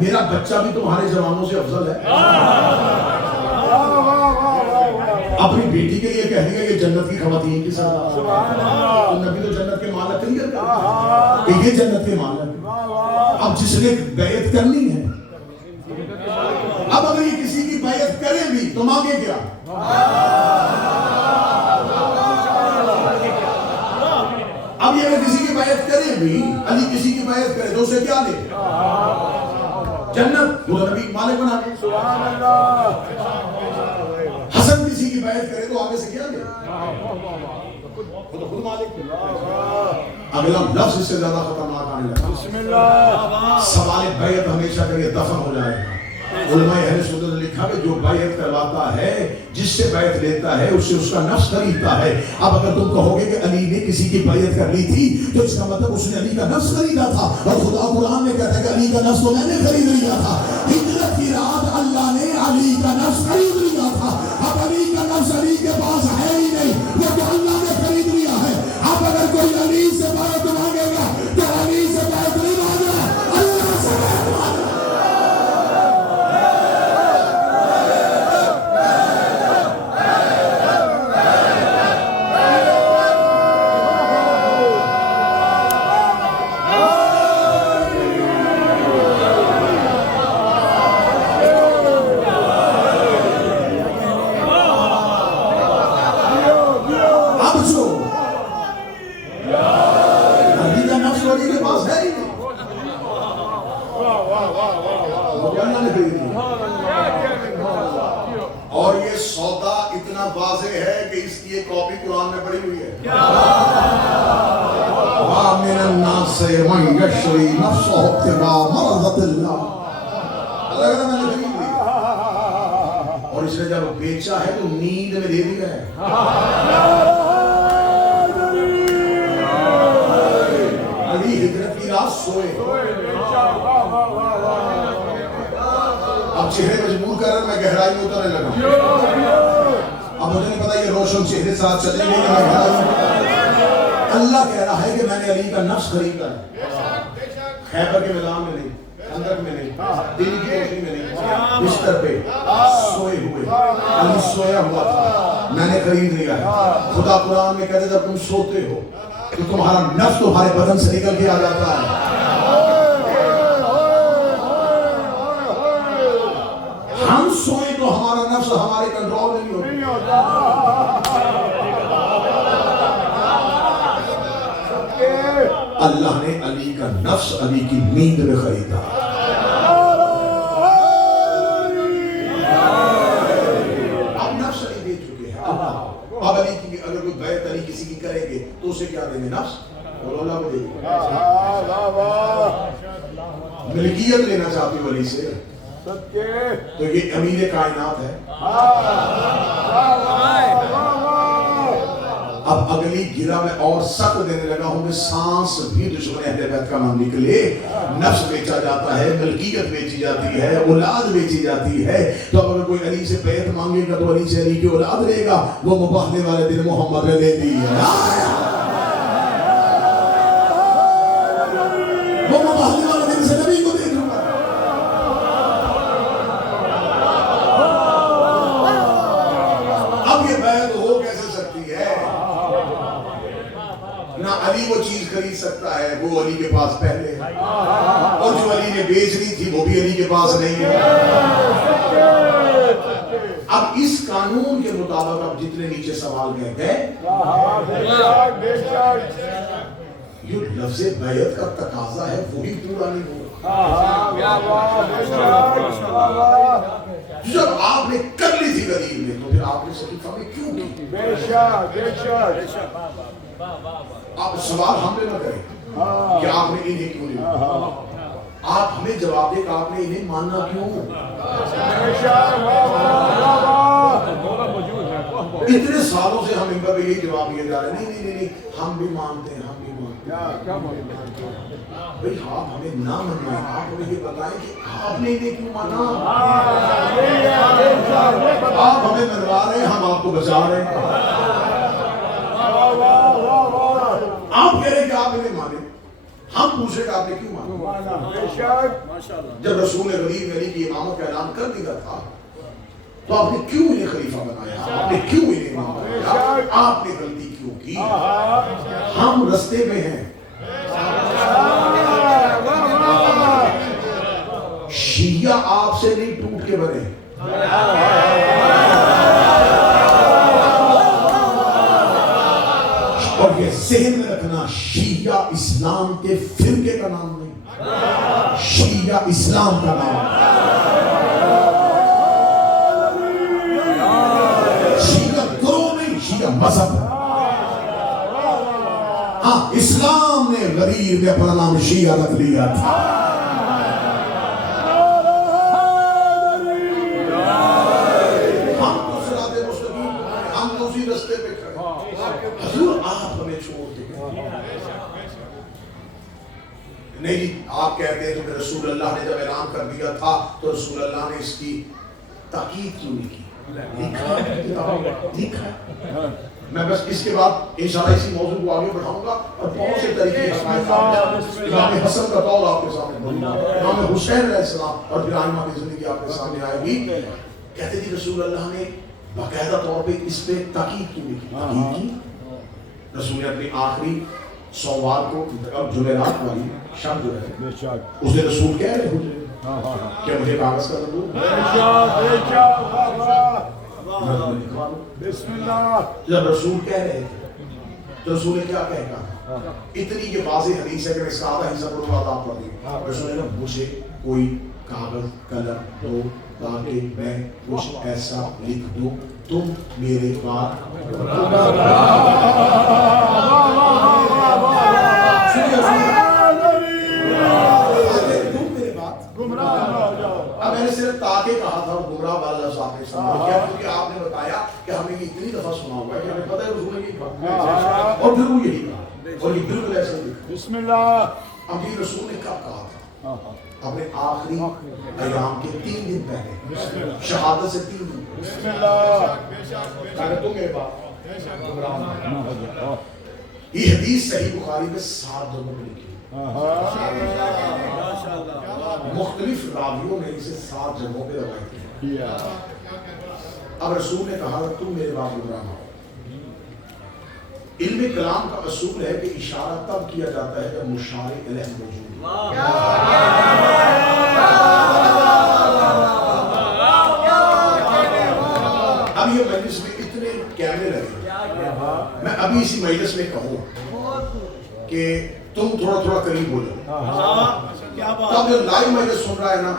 میرا بچہ بھی تمہارے جوانوں سے افضل ہے. اپنی بیٹی کے لیے کہہ دیا کہ جنت کی خواتین کی سردار. تو نبی تو جنت کے مالک نہیں کرتا کہ یہ جنت کے مالک. اب جس نے بیعت کرنی ہے، اب اگر یہ کسی کی بیعت کرے بھی تو مانگے کیا؟ اب یہ اگر کسی کی بیعت کرے بھی، علی کسی کی بیعت کرے تو اسے کیا دے؟ جنت. وہ نبی مالک بنا دے. حسن کسی کی بیعت کرے تو آگے سے کیا دے؟ وہ تو خود مالک. اگلا لفظ اس سے زیادہ خطرناک آنے لگا. سوال بیعت ہمیشہ کے لیے دفن ہو جائے گا. علماء اہل سنت نے لکھا کہ جو بیعت کرواتا ہے، جس سے بیعت لیتا ہے، اس سے اس کا نفس خریدتا ہے. اب اگر تم کہو گے کہ علی نے کسی کی بیعت کر لی تھی تو اس کا مطلب اس نے علی کا نفس خریدا تھا. اور خدا قرآن میں کہتا ہے کہ علی کا نفس تو میں نے خرید لیا تھا. ہجرت کی رات اللہ نے علی کا نفس خرید لیا تھا. اب علی کا نفس علی کے پاس ہے ہی نہیں، وہ تو اللہ نے خرید لیا ہے. اب اگر کوئی علی سے بیعت مانگے گا تو علی سے بیعت نہیں مانگنا، اللہ سے بیعت مانگنا. اور یہ سودا اتنا واضح ہے کہ اس کی ایک کاپی قرآن میں پڑی ہوئی ہے. وَمِنَ النَّاسِ مَن يَشْرِي نَفْسَهُ ابْتِغَاءَ مَرْضَاتِ اللَّهِ. اللہ کہتا میں نے خرید لی. اور اس نے جب بیچا ہے تو نیند میں دے دیا ہے. علی ہجرت کی رات سوئے. اب چہرے مجبور کر رہے میں گہرائی میں اترنے لگا. اب مجھے نہیں پتا یہ روشن چہرے ساتھ چلیں گے کہ میں گہرائی میں. اللہ کہہ رہا ہے کہ میں نے علی کا نفس خریدا ہے. خیبر کے میدان میں نہیں، خندق میں نہیں، دن کی روشنی میں نہیں، بستر پہ سوئے ہوئے علی سویا ہوا تھا. میں نے خرید لیا ہے. خدا قرآن میں کہتے جب تم سوتے ہو تو تمہارا نفس تمہارے بدن سے نکل کے آ جاتا ہے. نفس ہمارے کنٹرول میں نہیں ہوتا. اللہ نے علی کا نفس علی کی نیند میں خریدا. اب نفس علی دے چکے ہیں. اب علی کی اگر کوئی بیعت علی کسی کی کریں گے تو اسے کیا دیں گے؟ نفس. اور اللہ کو دے گے. ملکیت لینا چاہتی ہوں علی سے تو یہ امیر کائنات ہے. اب اگلی گرہ میں اور سخت دینے لگا ہوں کہ سانس بھی دشمن اہل بیت کا نام نکلے. نفس بیچا جاتا ہے, ملکیت بیچی جاتی ہے, اولاد بیچی جاتی ہے. تو اگر کوئی علی سے بیعت مانگے گا تو علی سے علی کی اولاد لے گا. وہ مباہلے والے دن محمد نے لے دی ہے. وہ مباہلے والے دن سے نبی کو دیکھ لوں گا. اب یہ بیعت ہو کیسے سکتی ہے؟ نہ علی وہ چیز خرید سکتا ہے, وہ علی کے پاس پہلے ہے, اور جو علی نے بیچنی تھی وہ بھی علی کے پاس نہیں ہے. اب اس قانون کے مطابق اب جتنے نیچے سوال گئے یہ لفظ بیعت کا تقاضا ہے وہی پورا نہیں ہو رہا. جب آپ نے کر لی تھی غریب میں تو پھر آپ نے صدیقہ میں کیوں کی؟ آپ سوال ہم نے نہ کریں کہ آپ نے انہیں کیوں نہیں. آپ ہمیں جواب دے کہ آپ نے انہیں ماننا کیوں. اتنے سالوں سے ہم ان کا بھی یہی جواب دیے جا رہے ہیں نہیں نہیں نہیں ہم بھی مانتے ہیں, ہم بھی مانتے ہیں. بھئی آپ ہمیں نہ منوائیں, آپ ہمیں یہ بتائیں کہ آپ نے انہیں کیوں مانا. آپ ہمیں منوا رہے ہیں, ہم آپ کو بچا رہے ہیں. آپ کہہ رہے ہیں کہ آپ انہیں مانے, ہم پوچھے کہ آپ نے کیوں مانا. جب رسول غریب علی کی امامت کا اعلان کر دیا تھا تو آپ نے کیوں انہیں خلیفہ بنایا, آپ نے کیوں انہیں امام بنایا, آپ نے غلطی کیوں کی. ہم رستے میں ہیں. شیعہ آپ سے نہیں ٹوٹ کے بنے. اور یہ ذہن میں رکھنا, شیعہ اسلام کے فرقے کا نام نہیں, شیعہ اسلام کا نام. شیعہ گروہ نہیں, شیعہ مذہب. ہاں اسلام نے غریب نے اپنا نام شیعہ رکھ لیا تھا. ہم تو صراط مستقیم, ہم تو اسی رستے پہ کھڑے. حضور آپ ہمیں چھوڑ دیں. نہیں جی آپ کہتے ہیں تو کہ رسول اللہ نے جب اعلان کر دیا تھا تو رسول اللہ نے اس کی تاکید کیوں نہیں کی. میں بس اس کے بعد انشاءاللہ اسی موضوع کو آگے بڑھاؤں گا اور بہت سے طریقے امام حسن کا قول آپ کے سامنے بولوں گا, امام حسین علیہ السلام اور پھر آئمہ کی زندگی آپ کے سامنے آئے گی. کہتے جی رسول اللہ نے باقاعدہ طور پہ اس پہ تاکید کیوں نہیں کی. تاکید کی رسول نے اپنی آخری سوموار کو اب جمعرات والی شب جو ہے اس نے رسول کہہ رہے ہو کہ مجھے کاغذ کا دو. بسم اللہ. جب رسول کہہ رہے تھے تو رسول نے کیا کہا؟ اتنی کہ واضح حدیث ہے کہ میں اس کا آدھا حصہ پڑھوں گا آپ پڑھ دیں. رسول نے کہا مجھے کوئی کاغذ قلم دو تاکہ میں کچھ ایسا لکھ دوں تم میرے بات اب میں نے صرف تاکہ کہا تھا اور گمراہ والا لفظ آپ نے سنا کیا کیونکہ آپ نے بتایا کہ ہمیں یہ اتنی دفعہ سنا ہوا ہے کہ ہمیں پتہ ہے رسول نے یہ کہا اور پھر وہ یہی کہا اور یہ بالکل ایسا لکھا. بسم اللہ. اب یہ رسول نے کب کہا تھا؟ اپنے آخری ایام کے 3 دن پہلے, شہادت سے 3 دن. بسم اللہ. تم میرے بات یہ حدیث صحیح بخاری میں 7 جگہوں میں لکھی. مختلف راویوں نے اسے 7 جگہوں پہ روایت کیا. اب رسول نے کہا تم میرے بعد گمراہ ہو. علم کلام کا اصول ہے کہ اشارہ تب کیا جاتا ہے جب مشار الیہ موجود ہو. کبھی اسی مجلس میں کہوں کہ تم تھوڑا تھوڑا قریب ہو جاؤ، تب جو لائیو مجلس سن رہا ہے نا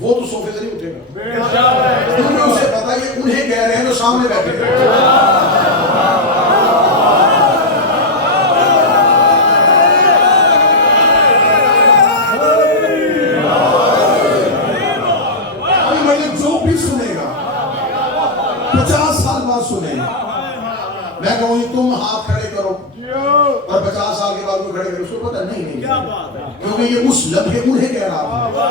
وہ تو صوفے سے نہیں اٹھے گا، کیونکہ اسے پتا یہ انہیں کہہ رہے ہیں جو سامنے بیٹھے ہیں۔ سنے گا 50 سال بعد سنے گا، میں کہوں گی تم ہاتھ کھڑے کرو اور 50 سال کے بعد وہ کھڑے کرو، اس کو پتا نہیں کیونکہ یہ اس لمحے انہیں کہہ رہا تھا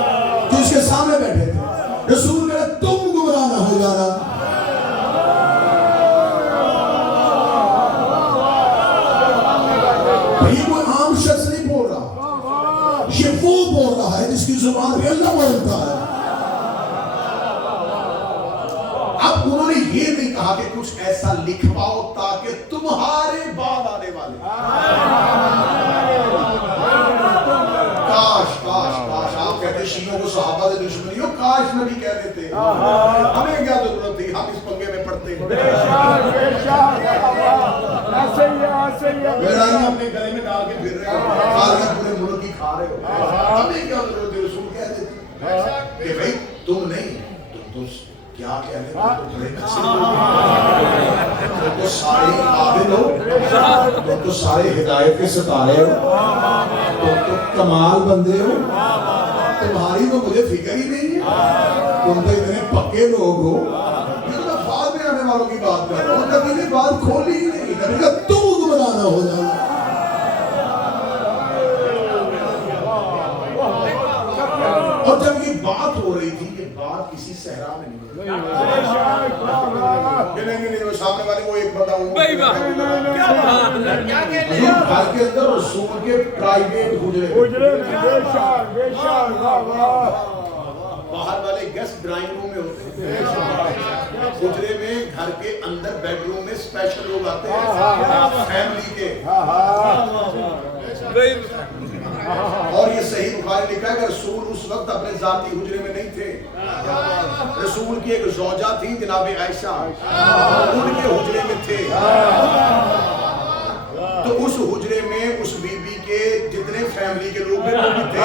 جو اس کے سامنے بیٹھے تھے۔ رسول کہہ رہے تم گمراہ نہ ہو جانا، یہ کوئی عام شخص نہیں بول رہا، یہ وہ بول رہا ہے جس کی زبان پہ اللہ بولتا ہے۔ انہوں نے یہ نہیں کہا کہ کچھ ایسا لکھواؤ تاکہ تمہارے بعد آنے والے، کاش کاش کاش آپ کہتے شیعوں کو صحابہ سے دشمنی ہو، کاش نبی کہہ دیتے، ہمیں کیا ضرورت تھی، ہم اس پنگے میں پڑتے ہیں، لڑائیاں اپنے گلے میں ڈال کے پھر رہے ہو، گالیاں پورے ملک کی کھا رہے ہو، ہمیں کیا ضرورت تھی، رسول کہہ دیتے کہ بھائی تم نہیں، تم کیا کہنے تم بڑے اچھے ہو، تم تو سارے عابد ہو، تم تو سارے ہدایت کے ستارے ہو، تم تو کمال بندے ہو، تمہاری تو مجھے فکر ہی نہیں ہے، تم تو اتنے پکے لوگ ہو۔ یہ تو میں بعد میں آنے والوں کی بات کر رہا ہوں، نبی نے بات کھولی ہی نہیں، نبی کہا تم گمراہ نہ ہو جانا۔ اور جب یہ بات ہو رہی تھی، یہ بات کسی صحرا میں نہیں ہوئی، نہیں وہ سامنے والے وہ ایک بندہ گھر کے اندر رسول کے پرائیویٹ حجرے، باہر والے گیسٹ ڈرائنگ روم میں ہوتے ہیں، حجرے میں گھر کے اندر بیڈ روم میں اسپیشل لوگ آتے ہیں فیملی کے، اور یہ صحیح بخاری لکھا ہے کہ رسول اس وقت اپنے ذاتی حجرے میں نہیں تھے، رسول کی ایک زوجہ تھی جناب عائشہ، ان کے حجرے میں تھے، تو اس حجرے میں اس بی بی کے جتنے فیملی کے لوگ ہیں وہ بھی تھے۔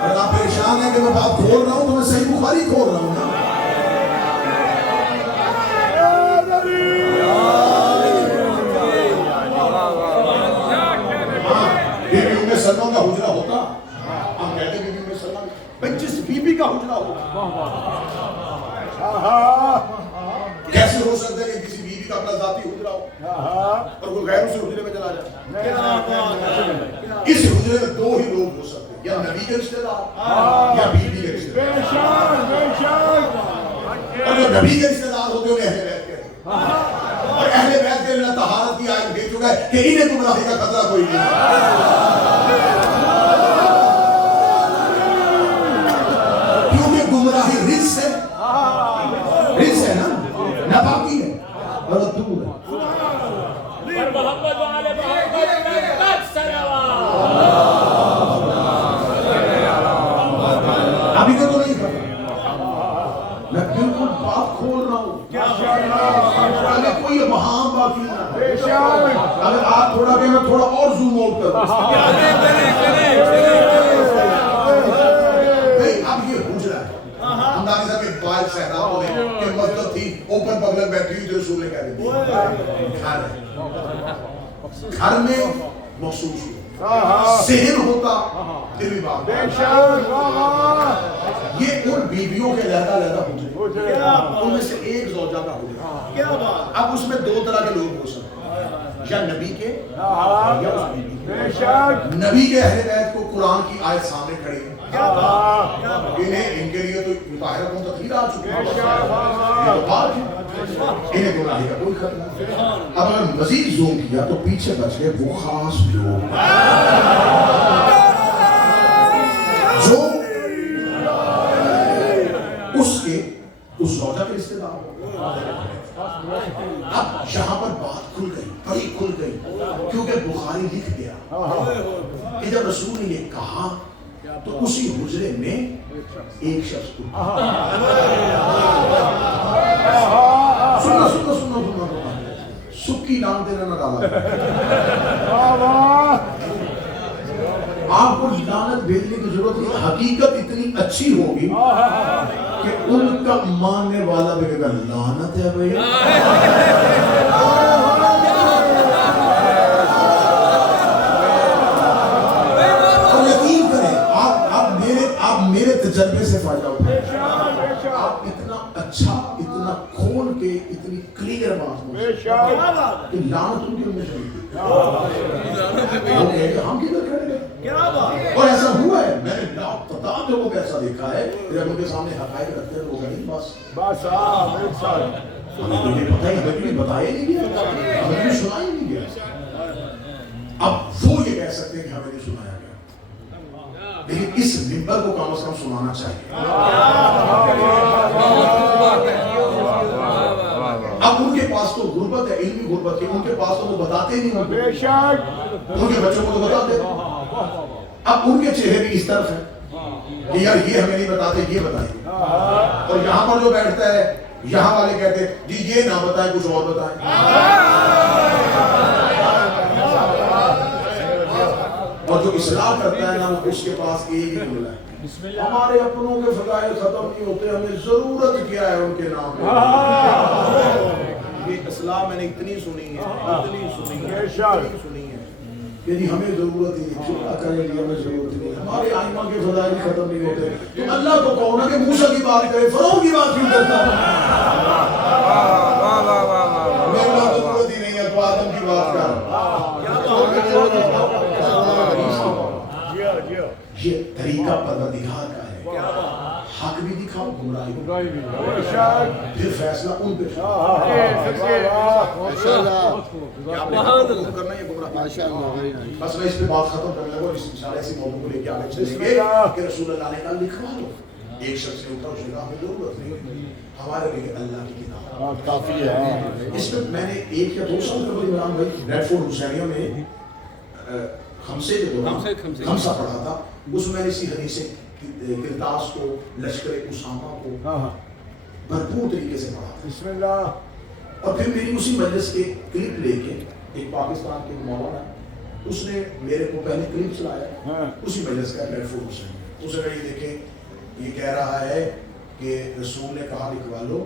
اگر آپ پریشان ہیں کہ میں بات کھول رہا ہوں تو میں صحیح بخاری کھول رہا ہوں نا، سلمان کا حجرہ ہوتا، ہم کہتے ہیں بی بی میں سلمان، بھئی جس بی بی کا حجرہ ہوتا، کیسے ہو سکتا ہے کہ کسی بی بی کا اپنا ذاتی حجرہ ہو اور کوئی غیر اسی حجرے میں چلا جائے؟ اس حجرے میں دو ہی لوگ ہو سکتے ہیں، یا نبی کے رشتہ دار یا بی بی کے رشتہ دار، اور جو نبی کے رشتہ دار ہوتے ہیں اہل بیت کے، اور اہل بیت کے اللہ طہارت کی آیت بھیج چکا ہے کہ انہیں گمراہی کا خطرہ کوئی نہیں، گمراہی رجس ہے، رجس ہے نا، ناپاکی ہے اور وہ دور ہے۔ ابھی تو نہیں پتا، میں بالکل بات کھول رہا ہوں، اگر کوئی وہاں باقی نہ، اگر آپ تھوڑا کہ میں تھوڑا اور زوم آؤٹ کروں، باہر صحرا میں کہ مسجد تھی اوپن پبلک بیٹھی ہوئی جو رسول نے کہہ دی گھر میں محسوس ہوا، ذہن ہوتا دل بھی بات، یہ ان بیویوں کے علیحدہ علیحدہ حجرے، ان میں سے ایک زوجہ کا حجرہ، اب اس میں دو طرح کے لوگ ہو سکتے ہیں، یا نبی کے یا اس بیوی کے، نبی کے اہل بیت کو قرآن کی آیت سامنے کھڑی ہے، ان کے لیے تو مطہرہ کون تطہیر آ چکی ہے، انہیں گمراہی کا کوئی خطرہ نہیں۔ اب اگر مزید زوم کیا تو پیچھے بچ گئے وہ خاص لوگ جو اس زوجہ کے رشتے دار، اب یہاں پر بات کھل گئی، بڑی کھل گئی، کیونکہ بخاری لکھ گیا کہ جب رسول نے یہ کہا تو اسی حجرے میں ایک شخص سننا سکی نام دینا نہ ڈالا. آپ کو لعنت بھیجنے کی ضرورت نہیں. حقیقت اتنی اچھی ہوگی کہ ان کا ماننے والا بھی کہے گا لعنت ہے بھائی. اور یقین کریں آپ میرے تجربے سے فائدہ اٹھائیں. آپ اتنا اچھا اتنا کھول کے اتنی کلیئر بات کہ لعنت ان کے منہ سے ہم کدھر کھڑے گئے. اور ایسا ہوا ہے. میں نے تعداد لوگوں کو ایسا دیکھا ہے جب ان کے سامنے حقائق رکھتے ہیں لوگ نہیں بس ہمیں تو یہ پتہ ہی ہمیں بھی بتایا نہیں گیا, ہمیں بھی سنا ہی نہیں گیا. اب وہ یہ کہہ سکتے ہیں کہ ہمیں نہیں سنایا گیا, لیکن اس منبر کو کم از کم سنانا چاہیے. اب ان کے پاس تو غربت ہے, علمی غربت ہے, ان کے پاس تو وہ بتاتے نہیں ہوتے, ان کے بچوں کو تو بتاتے. اب ان کے چہرے بھی اس طرف ہیں کہ یار یہ ہمیں نہیں بتاتے, یہ بتائیں. اور یہاں پر جو بیٹھتا ہے یہاں والے کہتے ہیں جی یہ نہ بتائیں کچھ اور بتائیں. اور جو اصلاح کرتا ہے نا اس کے پاس ایک ہی جملہ ہے, ہمارے اپنوں کے فضائل ختم نہیں ہوتے, ہمیں ضرورت کیا ہے ان کے نام میں. یہ اصلاح میں نے اتنی سنی ہے یعنی ہمیں ضرورت ہی نہیں, چھوٹا کرنے کی ہمیں ضرورت ہی نہیں. ہمارے آئمہ کے فضائل ختم نہیں ہوتے. تم اللہ کو کہو نا کہ موسیٰ کی بات کرے, فرعون کی بات کیوں کرتا ہے؟ میں اللہ ضرورت ہی نہیں ہے تو آدم کی بات کر. یہ طریقہ پروردگار کا ہے, حق بھی دکھاؤ گمراہی بھی, پھر فیصلہ ان پہ کرنا. یہ گمراہی بس میں اس پہ بات ختم کرنے لگا. اس اشارے سے موضوع کو لے کے آگے چلیں گے کہ رسول اللہ نے کہا لکھوا دو. ایک شخص نے اٹھا, اس نے کہا ہمیں ضرورت نہیں, ہمارے لیے اللہ کی کتاب کافی ہے. اس میں نے 1 یا 2 سال قبل عمران بھائی ریڈ فورٹ حسینیہ میں خمسے کے دوران خمسہ پڑھا تھا. اس میں اسی حدیث کرتاس کو, لشکر اسامہ کو بھرپور طریقے سے پڑھا تھا. بسم اللہ. اور پھر میری اسی مجلس کے کلپ لے کے ایک پاکستان کے مولانا اس نے میرے کو پہلے کلپ چلایا اسی مجلس کا ریڈ فورٹ حسینیہ. اس نے یہ دیکھیں یہ کہہ رہا ہے کہ رسول نے کہا لکھوا لو,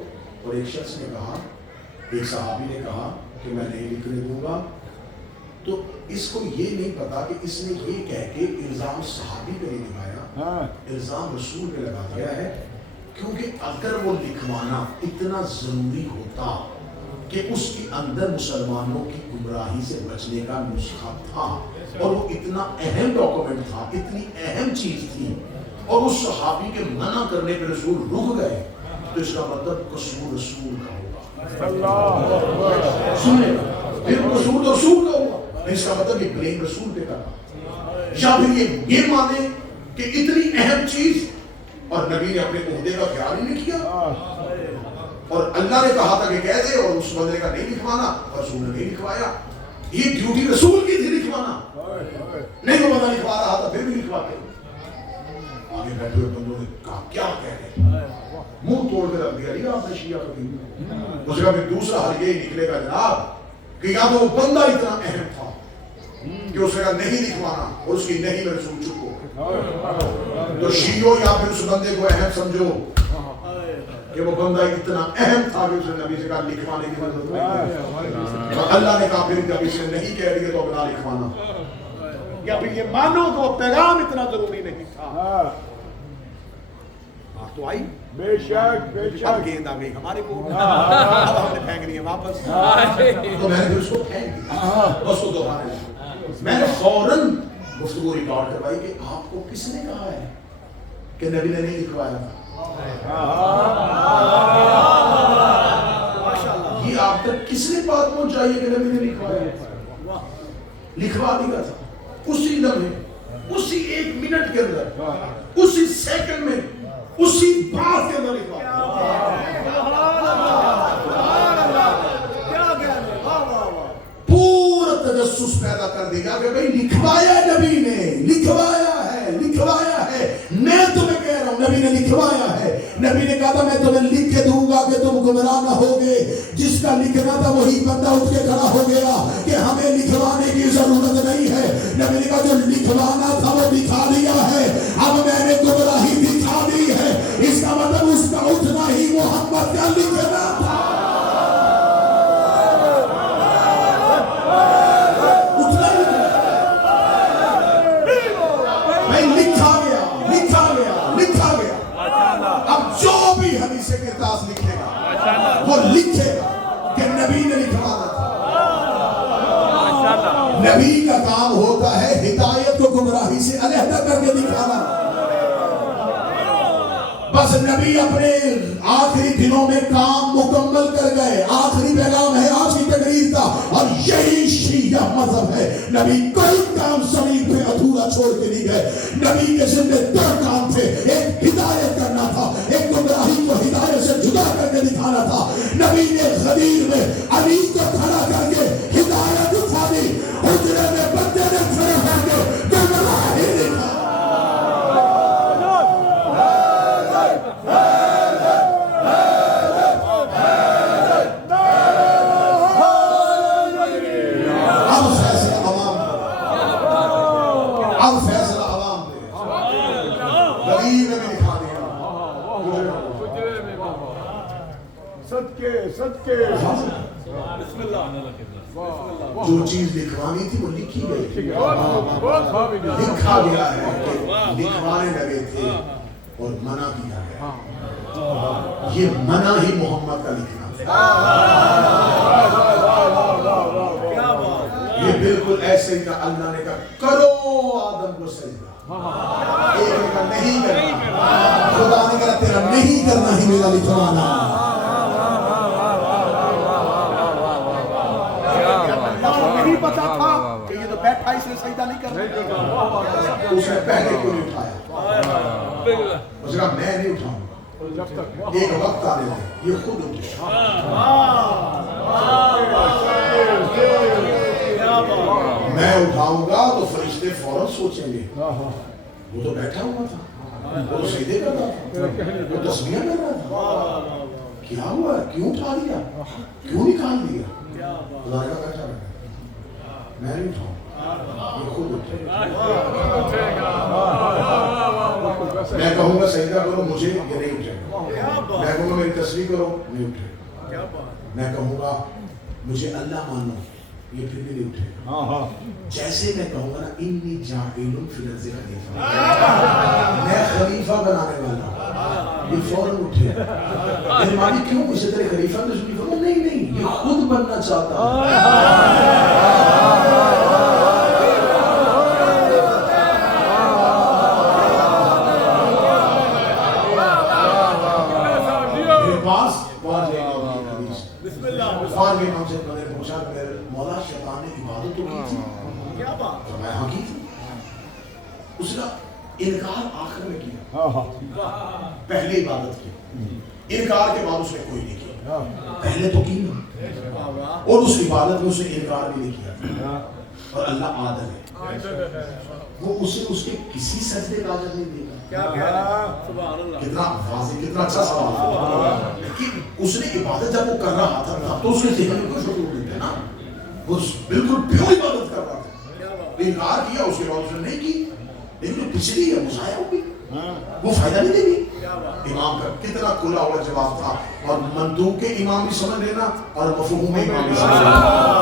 اور ایک شخص نے کہا, ایک صحابی نے کہا کہ میں نہیں لکھنے دوں گا. تو اس کو یہ نہیں پتا کہ اس نے یہ کہہ کے الزام صحابی پہ نہیں لگایا, الزام رسول پہ لگا دیا ہے. کیونکہ اگر وہ لکھوانا اتنا ضروری ہوتا کہ اس کے اندر مسلمانوں کی گمراہی سے بچنے کا نسخہ تھا, اور وہ اتنا اہم ڈاکومنٹ تھا, اتنی اہم چیز تھی, اور اس صحابی کے منع کرنے پہ رسول رک گئے, تو اس کا مطلب قصور رسول کا ہوگا. سنیں پھر قصور تو رسول کا ہوگا, اس کا مطلب یہ بلیم رسول پہ کرنا, یا پھر یہ مانے کہ اتنی اہم چیز اور نبی نے اپنے عہدے کا خیال ہی نہیں کیا, اور اللہ نے کہا تھا کہ کہہ دے, اور اس بندے کا نہیں لکھوانا, اور رسول نے نہیں لکھوایا. یہ ڈیوٹی رسول کی تھی لکھوانا, نہیں وہ بندہ لکھوا رہا تھا پھر بھی لکھواتے. آگے بیٹھے ہوئے بندوں نے کہا کیا کہہ رہے, منہ توڑ کے رکھ دیا. نہیں آپ نے شیعہ خطیب, اس کا پھر دوسرا حل یہی نکلے گا جناب کہ یا تو وہ بندہ اتنا اہم تھا کہ اس کا نہیں لکھوانا, اور اس کی نہیں میں رسول چپ ہو. تو شیعوں یا پھر اس بندے کو اہم سمجھو کہ وہ بندہ اتنا اہم تھا کہ اس نے نبی سے کہا لکھوانے کی ضرورت نہیں, اور اللہ نے کہا پھر نبی سے نہیں کہہ رہی ہے تو نہ لکھوانا, یا پھر یہ مانو کہ وہ پیغام اتنا ضروری نہیں تھا. تو آئی بے شک اب گیند آ گئی ہمارے کو, اب ہم نے پھینک رہی ہے واپس. تو میں نے اس کو پھینک دیا, اس کو دوبارہ میں نے فوراً گفتگو ریکارڈ کروائی کہ آپ کو کس نے کہا ہے کہ نبی نے نہیں لکھوایا تھا. یہ آپ تک کس نے بات پہنچائی ہے کہ نبی نے لکھوایا؟ لکھوا دیا تھا اسی لمحے, اسی 1 منٹ کے اندر, اسی سیکنڈ میں, اسی بات کے اندر لکھوا. پورا تجسس پیدا کر دے گا کہ بھئی لکھوایا نبی نے, لکھوایا ہے, لکھوایا ہے. جس کا لکھنا تھا وہی بندہ اٹھ کے کھڑا ہو گیا کہ ہمیں لکھوانے کی ضرورت نہیں ہے. نبی نے کہا جو لکھوانا تھا وہ دکھا دیا ہے, اب میں نے گمراہی دکھا دی ہے. اس کا مطلب اس کا اٹھنا ہی محمد کا لکھنا تھا. حدیث کرتاس لکھے گا, وہ لکھے گا کہ نبی نے لکھوانا تھا. نبی کا کام ہوتا ہے ہدایت کو گمراہی سے علیحدہ کر کے دکھانا. بس نبی اپنے آخری دنوں میں کام مکمل کر گئے. آخری پیغام ہے, آخری تقریر تھا, اور یہی شیعہ مذہب ہے. نبی کوئی کام زمین پہ ادھورا چھوڑ کے نہیں گئے. نبی کے ذمہ دو کام تھے, ایک ہدایت کرنا تھا, ایک گمراہی کو ہدایت سے جدا کر کے دکھانا تھا. نبی نے غدیر میں علی کو کھڑا کر کے ہدایت دکھا دی, حجرے میں بندے نے کھڑے کر کے گمراہی دکھا. جو چیز لکھوانی تھی وہ لکھی گئی, لکھا گیا ہے کہ لکھوانے لگے تھے اور منع کیا گیا. یہ منع ہی محمد کا لکھنا تھا. یہ بالکل ایسے ہی تھا. اللہ نے کہا کرو آدم کو سجدہ, ایک نے کہا نہیں کرنا. خدا نے کہا تیرا نہیں کرنا ہی میرا لکھوانا. نہیں پتا تھا کہ یہ تو بیٹھا اس نے سجدہ نہیں کرنا. اس نے پہلے کیوں نہیں اٹھایا؟ اس نے کہا میں نہیں اٹھاؤں گا, ایک وقت آنے دے, یہ خود اٹھے. میں اٹھاؤں گا تو فرشتے فوراً سوچیں گے وہ تو بیٹھا ہوا تھا, وہ سجدے کر رہا تھا, وہ تسبیح کر رہا تھا, کیا ہوا, کیوں اٹھا دیا, کیوں نکال دیا؟ خدا نے کہا بیٹھا رہا, میں نہیں اٹھاؤں, یہ خود اٹھے. میں کہوں گا سجدہ کرو مجھے, یہ نہیں اٹھے گا. میں کہوں گا میری تصویر کرو, نہیں اٹھے گا. میں کہوں گا مجھے اللہ مانو, یہ پھر بھی نہیں اٹھے گا. جیسے میں کہوں گا نا انی جاعل فی الارض خلیفہ, میں خلیفہ بنانے والا, یہ فوراً اٹھے. میری مانی کیوں اسے تیرے خلیفہ میں سنی کروں؟ نہیں نہیں, یہ خود بننا چاہتا ہے. مولا شیطان نے عبادت تو کی تھی, فرمایا ہاں کی تھی. اس کا انکار آخر میں کیا, پہلے عبادت کی, انکار کے بعد اس نے کوئی نہیں کیا. پہلے تو کی نا, اور اس عبادت میں اس نے انکار بھی نہیں کیا. اور اللہ عادل ہے, وہ اسے اس کے کسی سجدے کا اجر نہیں دے گا. کتنا واضح, کتنا اچھا سوال. لیکن اس نے عبادت جب وہ کر رہا تھا تو اس نے ذہن میں کوئی شکر نہیں تھا نا, وہ بالکل پیور عبادت کر رہا تھا. انکار کیا, اس کے بعد اس نے نہیں کی, لیکن وہ پچھلی ہے, وہ ضائع ہو گئی, وہ فائدہ نہیں دے گی. امام کا کتنا کھلا ہوا جواب تھا. اور مندوب کے امام بھی سمجھ لینا اور مفہوم امام بھی سمجھ لینا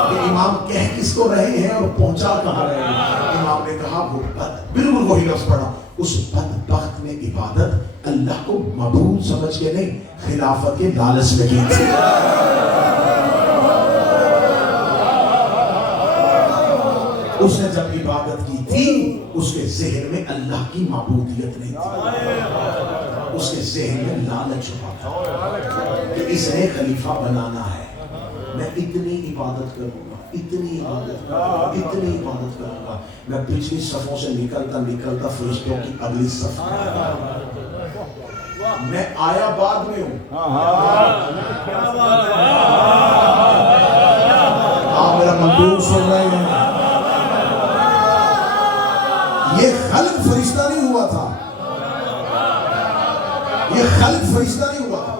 کہ امام کہہ کس کو رہے ہیں اور پہنچا کہاں رہے ہیں. امام نے کہا وہ بالکل وہی لفظ پڑھا, اس بدبخت نے عبادت اللہ کو معبود سمجھ کے نہیں, خلافت کے لالچ میں کی تھی. اس نے جب عبادت کی تھی اس کے ذہن میں اللہ کی معبودیت نہیں تھی, اس کے ذہن میں لالچ چھپا تھا کہ اس نے خلیفہ بنانا ہے. میں اتنی عبادت کروں گا, اتنی عبادت کروں گا, اتنی عبادت کروں گا. میں پچھلی صفوں سے نکلتا فرشتوں کی اگلی صف میں آیا بعد میں ہوں. آپ میرا مندوب سن رہے ہیں, یہ خلق فرشتہ نہیں ہوا تھا, یہ خلق فرشتہ نہیں ہوا تھا.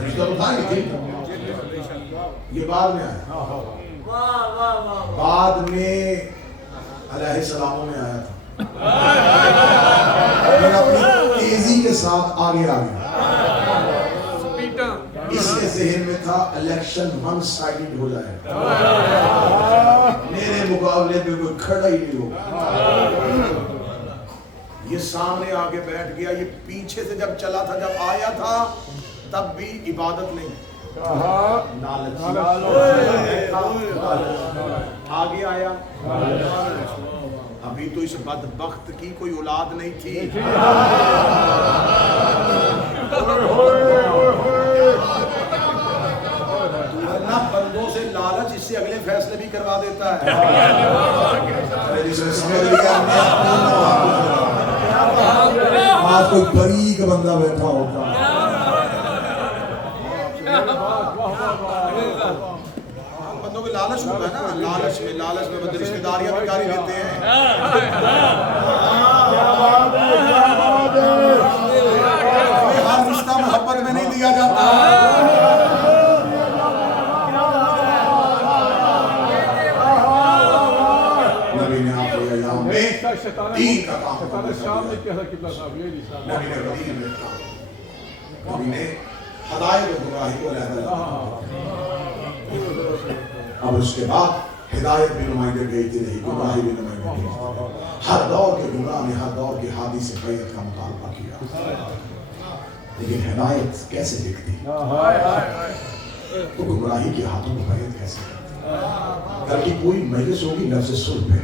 فرشتہ تو تھا ہی تھی، یہ بعد میں آیا، بعد میں علیہ السلام میں آیا تھا، پھر اپنی تیزی کے ساتھ آگے آ گیا۔ اس کے ذہن میں تھا الیکشن ون سائیڈ ہو جائے، میرے مقابلے میں کوئی کھڑا ہی نہیں ہوگا۔ یہ سامنے آگے بیٹھ گیا، یہ پیچھے سے جب چلا تھا، جب آیا تھا تب بھی عبادت نہیں، لالچ، آگے آیا، ابھی تو اس بدبخت کی کوئی اولاد نہیں تھی، ورنہ بندوں سے لالچ اس سے اگلے فیصلے بھی کروا دیتا ہے۔ آج کوئی بریک بندہ بیٹھا ہوتا، بندوں کے لالچ ہوتا ہے نا، لالچ میں بندے رشتہ داریاں بھی کاری لیتے ہیں، ہر رشتہ محبت میں نہیں دیا جاتا۔ نبی نے آپ کے ایام میں دین کا کام نبی نے ہدایت و گمراہی کو علیحدہ، اب اس کے بعد ہدایت بھی نمائندے بھیجتی رہی، گمراہی بھی نمائندے بھیجتی رہی، ہر دور کے گمراہ نے ہر دور کے ہادی سے بیعت کا مطالبہ کیا، لیکن ہدایت کیسے دکھتی، تو گمراہی کے ہاتھوں میں بیعت کیسے کرتی۔ کل کی کوئی مجلس ہوگی لفظ صلح پہ،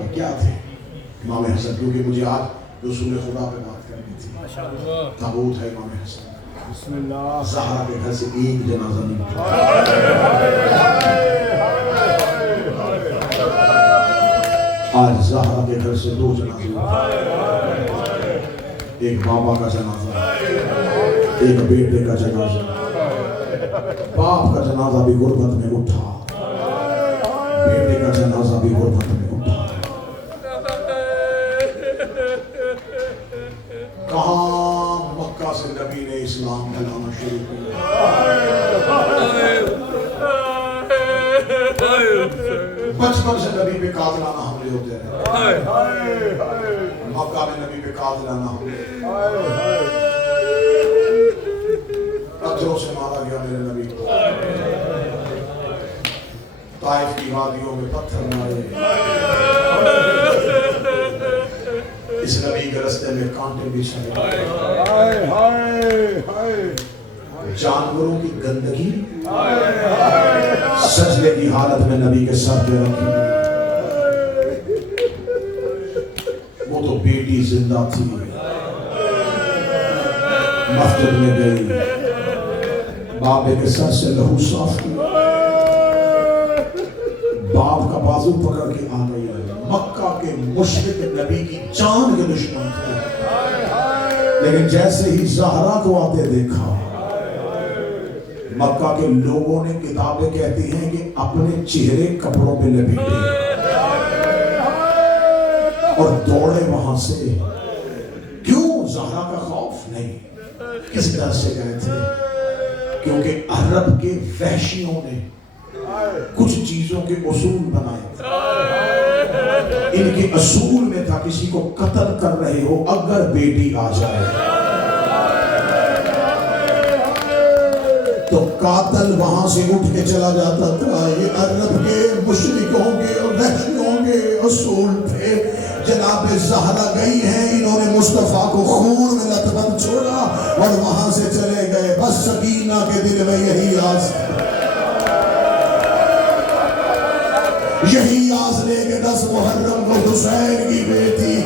یہ کیا تھے امام حسن، کیونکہ مجھے آج رسول خدا پہ بات کرنی تھی، تابوت ہے امام حسن، زہرا کے گھر سے ایک جنازہ نہیں اٹھا، آج زہرا کے گھر سے 2 جنازے اٹھا، ایک بابا کا جنازہ، ایک بیٹے کا جنازہ، باپ کا جنازہ بھی غربت میں اٹھا، بیٹے کا جنازہ بھی غربت میں اٹھا۔ کہاں مکہ سے نبی نے اسلام پھیلانا شروع کیا، بچپن سے نبی پہ قاتلانہ حملے ہوتے رہے، مکہ میں نبی پہ قاتلانہ حملے، پتھروں سے مارا گیا میرے نبی کو، طائف کی وادیوں میں پتھر مارے، اس نبی کے رستے میں کانٹے بھی چلے، جانوروں کی گندگی سجدے کی حالت میں نبی کے سر پہ رکھی، وہ تو بیٹی زندہ تھی، مسجد میں گئی، بابے کے سر سے لہو صاف کیا، باپ کا بازو پکڑ کے آ گئی، مکہ کے مشرک نبی کی جان کے دشمن تھے، لیکن جیسے ہی زہرا کو آتے دیکھا، مکہ کے لوگوں نے کتابیں کہتی ہیں کہ اپنے چہرے کپڑوں پہ لپیٹے اور دوڑے وہاں سے، کیوں؟ زہرا کا خوف نہیں، کس ڈر سے گئے تھے؟ کیونکہ عرب کے وحشیوں نے کچھ چیزوں کے اصول بنائے تھے، ان کے اصول میں تھا کسی کو قتل کر رہے ہو اگر بیٹی آ جائے تو قاتل وہاں سے اٹھ کے چلا جاتا تھا۔ یہ عرب کے مشرکوں کے اور وحشیوں کے اصول تھے۔ جناب زہرا گئی ہیں، انہوں نے مصطفیٰ کو خون میں لطبند چھوڑا اور وہاں سے چلے گئے، بس سکینہ کے دل میں یہی آس ہے، یہی آس لے کے 10 محرم کو حسین کی بیٹی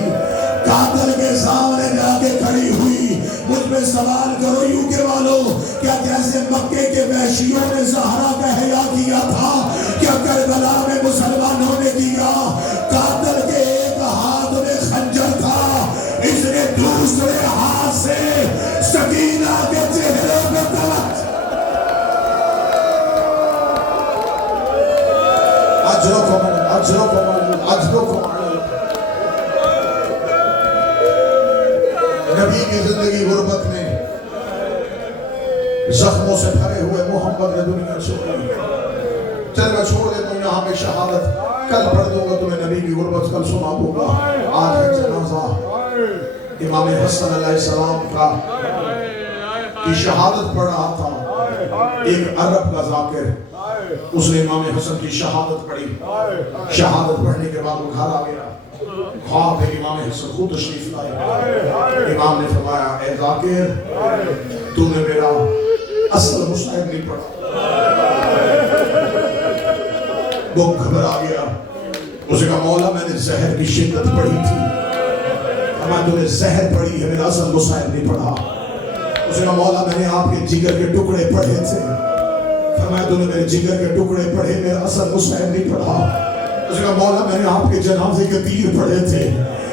قاتل کے سامنے جا کے کھڑی ہوئی، مجھ پہ سوال کرو یوکے والوں، کیا جیسے مکے کے وحشیوں نے زہرا کا حیا کیا تھا، کیا کربلا میں مسلمانوں نے کیا؟ قاتل کے ایک ہاتھ میں خنجر تھا، اس نے دوسرے ہاتھ سے سکینہ کے چہرے پہ توجہ، نبی کی زندگی غربت میں، زخموں سے بھرے ہوئے محمد نے دنیا چھوڑی. چل میں چھوڑ دیتا ہوں یہاں پہ شہادت, کل پڑھ دوں گا تمہیں نبی کی غربت, کل سنا دوں گا. آج ہے جنازہ امام حسن علیہ السلام کا کی شہادت پڑھ رہا تھا. ایک عرب کا ذاکر, اس نے امام حسن کی شہادت پڑھی. شہادت پڑھنے کے بعد وہ گھر آ گیا. خواب ہے امام حسن خود تشریف لائے. امام نے فرمایا اے ذاکر تو نے میرا اصل مصائب نہیں پڑھا. وہ گھبرا گیا. اسے کہا مولا میں نے زہر کی شدت پڑھی تھی. میں تو نے زہر پڑھی ہے, میرا اصل مصائب نہیں پڑھا. اسے کہا مولا میں نے آپ کے جگر کے ٹکڑے پڑھے تھے. فرمایا تو نے میرے جگر کے ٹکڑے پڑھے, میرا اصل مصائب نہیں پڑھا. اسے کہا مولا میں نے آپ کے جنازے کے تیر پڑھے تھے.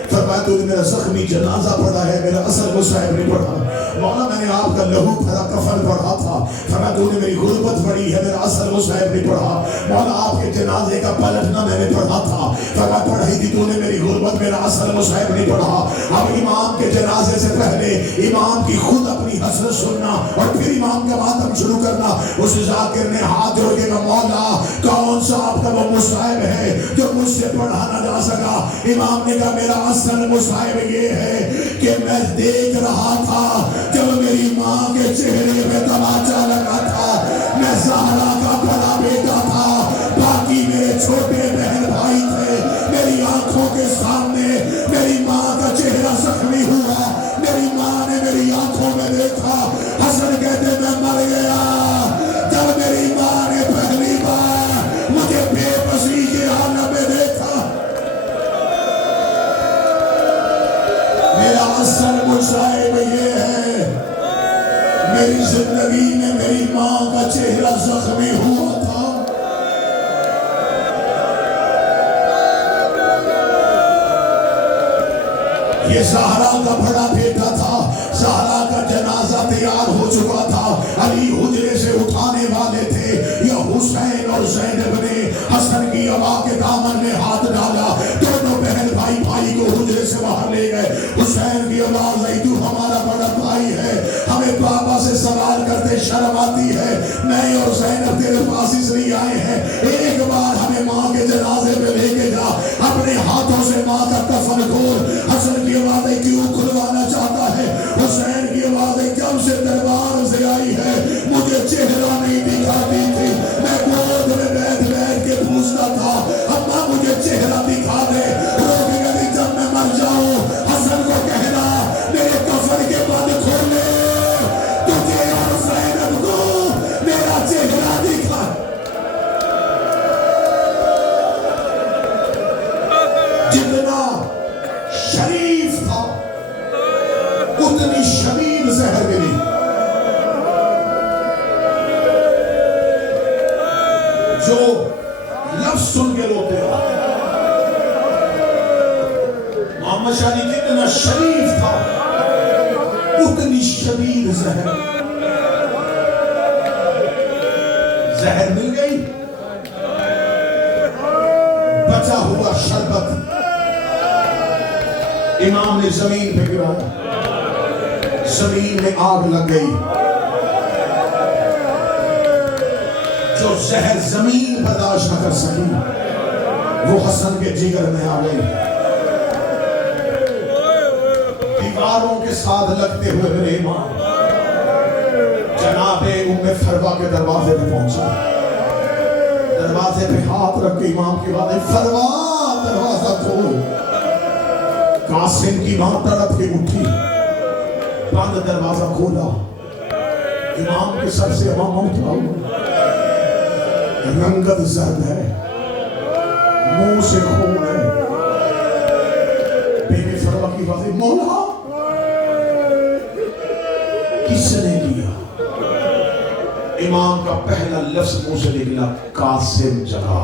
فرمایا تو نے میرا زخمی جنازہ پڑھا ہے, میرا اصل مصائب نہیں پڑھا. مولا میں نے آپ کا لہو بھرا کفن پڑھا تھا. فرمایا تو نے میری غربت پڑھی ہے, میرا اصل مصائب نہیں پڑھا. مولا آپ کے جنازے کا پلٹنا میں نے پڑھا تھا. فرمایا پڑھی تھی تو نے میری غربت, میرا اصل مصائب نہیں پڑھا. اب امام کے جنازے سے پہلے امام کی خود اپنی حسرت سننا اور پھر امام کا ماتم شروع کرنا. اس ذاکر نے ہاتھ جوڑ کے کہا مولا کون سا آپ کا وہ مصائب ہے جو مجھ سے پڑھا نہ جا سکا. امام نے کہا میرا اصل مصائب یہ ہے کہ میں دیکھ رہا تھا جب میری ماں کے چہرے میں تماچا لگا تھا. میں زہرا کا بڑا بیٹا تھا, باقی میرے چھوٹے بہن بھائی تھے. میری آنکھوں کے سامنے میری ماں کا چہرہ زخمی ہوا. میری ماں نے میری آنکھوں میں دیکھا. حسن کہتے میں مر گیا جب میری ماں نے پہلی بار مجھے بے بسی کے حالت میں دیکھا. میرا اصل مصائب یہ ہے میری زندگی میں میری ماں کا چہرہ زخمی ہوا تھا. یہ زہرا کا بڑا بیٹا تھا. زہرا کا جنازہ تیار ہو چکا تھا. علی حجرے سے اٹھانے والے تھے. یہ حسین اور زینب نے حسن کی عبا کے دامن میں ہاتھ ڈالا. دونوں بہن بھائی بھائی کو حجرے سے باہر لے گئے. حسین کی آواز آئی تو ہمارا بڑا بھائی ہے, ہمیں پاپا سے سوال کرتے شرم آتی ہے. میں اور زینب تیرے پاس اس لیے آئے ہیں, ایک بار ہمیں ماں کے جنازے پہ لے کے جا, اپنے ہاتھوں سے ماں کا کفن کھول. حسن کی آوازیں کیوں کھلوانا چاہتا ہے. حسین کی آوازیں جب سے دربار سے آئی ہے مجھے چہرہ نہیں دکھاتی تھی. میں گود میں بیٹھ بیٹھ کے پوچھتا تھا اماں مجھے چہرہ دکھا دے. روک گئی جب میں مر جاؤں حسن کو کہنا میرے کفن کے بند کھولے, تجھے اور زینب کو میرا چہرہ دکھا. جتنا شریف تھا اتنی شدید زہر ملی. جو لفظ سن کے روتے ہو, محمد شاہی جتنا شریف تھا اتنی شدید زہر. زہر مل گئی, بچا ہوا شربت امام نے زمین پہ گرایا. زمین میں آگ لگ گئی. جو زہر زمین برداشت نہ کر سکی وہ حسن کے جگر میں آ گئی. دیواروں کے ساتھ لگتے ہوئے میرے امام جناب ام فروا کے دروازے پہ پہنچا. دروازے پہ ہاتھ رکھ کے امام کی باتیں فروا دروازہ کھول. قاسم کی ماں تڑپ کے اٹھی, بند دروازہ کھولا. امام کے سر سے امام اٹھا ہوا, رنگت زرد ہے, منہ سے خون ہے. بی بی فروا کی باتیں مولا کس نے دیا. امام کا پہلا لفظ منہ سے نکلا قاسم جگہ.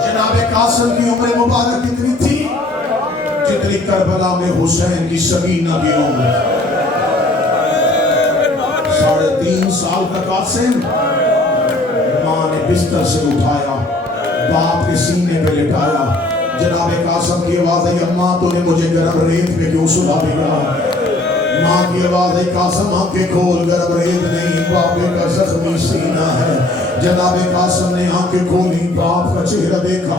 جناب قاسم کی عمر مبارک اتنی تھی جتنی کربلا میں حسین کی سکینہ کی عمر. 3.5 سال کا قاسم ماں نے بستر سے اٹھایا, باپ کے سینے پہ لٹایا. جناب قاسم کی آواز ہے اماں تو نے مجھے گرم ریت پہ کیوں سلا دیا. ماں کی آواز ہے قاسم آنکھیں کھول کر اب ریت نہیں باپے کا زخمی سینہ ہے جناب قاسم نے آنکھیں کھولی باپ کا چہرہ دیکھا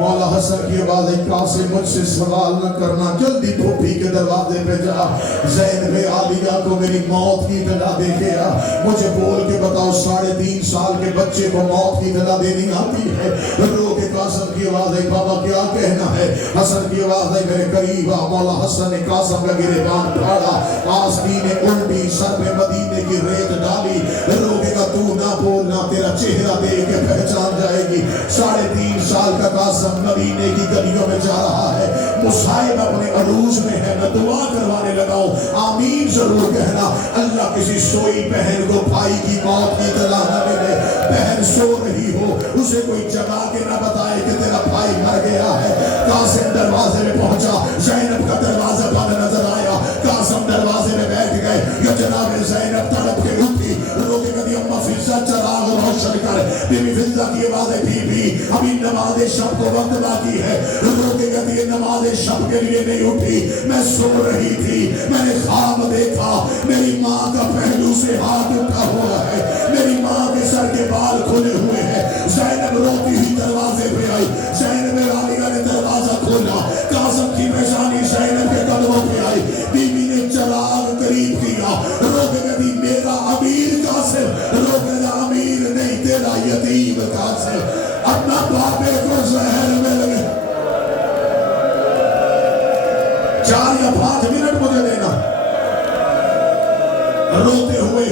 مولا حسن کی آواز ہے قاسم مجھ سے سوال نہ کرنا جلدی پھوپھی کے دروازے پہ جا زینب عالیہ کو میری موت کی اطلاع دے کے آ مجھے بول کے بتاؤ 3.5 سال کے بچے کو موت کی اطلاع دینی آتی ہے رو کے قاسم کی آواز ہے بابا کیا کہنا ہے حسن کی آواز ہے میرے قریب آ مولا حسن نے قاسم کا گریبان پھاڑا آسمی نے الٹی سر پہ مدینے کی ریت ڈالی روکے گا تو نہ بولنا تیرا چہرہ دے کے پہچان جائے گی 3.5 سال کا قاسم مدینے کی گلیوں میں جا رہا ہے مصائب اپنے عروج میں ہے میں دعا کروانے لگا ہوں آمین ضرور کہنا اللہ کسی سوئی بہن کو بھائی کی موت کی اطلاع نہ ملے بہن سو رہی ہو اسے کوئی جگا کے نہ بتائے کہ تیرا بھائی مر گیا ہے قاسم دروازے میں پہنچا زینب کا دروازہ بند نظر آیا قاسم دروازے میں بیٹھ گئے یا جناب زینب تڑپ کے اٹھی روکے کہتی اماں فضا چراغ روشن کر بی بی فضا کی آواز ہے بی بی ابھی نماز شب کو وقت باقی ہے روکے کہتی ہے نماز شب کے لیے نہیں اٹھی میں سو رہی تھی میں نے خواب دیکھا میری ماں کا پہلو سے ہاتھ اٹھا ہوا ہے میری ماں کے سر کے بال کھلے ہوئے ہیں زینب روتی ہوئی دروازے پہ آئی زینب عالیہ نے دروازہ کھولا قاسم کی پیشانی زینب کے قدموں پہ آئی بی بی نے چراغ قریب کیا روکے کہتی میرا امیر قاسم روکے امیر نہیں تیرا یتیم قاسم اپنا باپے کو زہر میں لگے 4 یا 5 منٹ مجھے دینا روتے ہوئے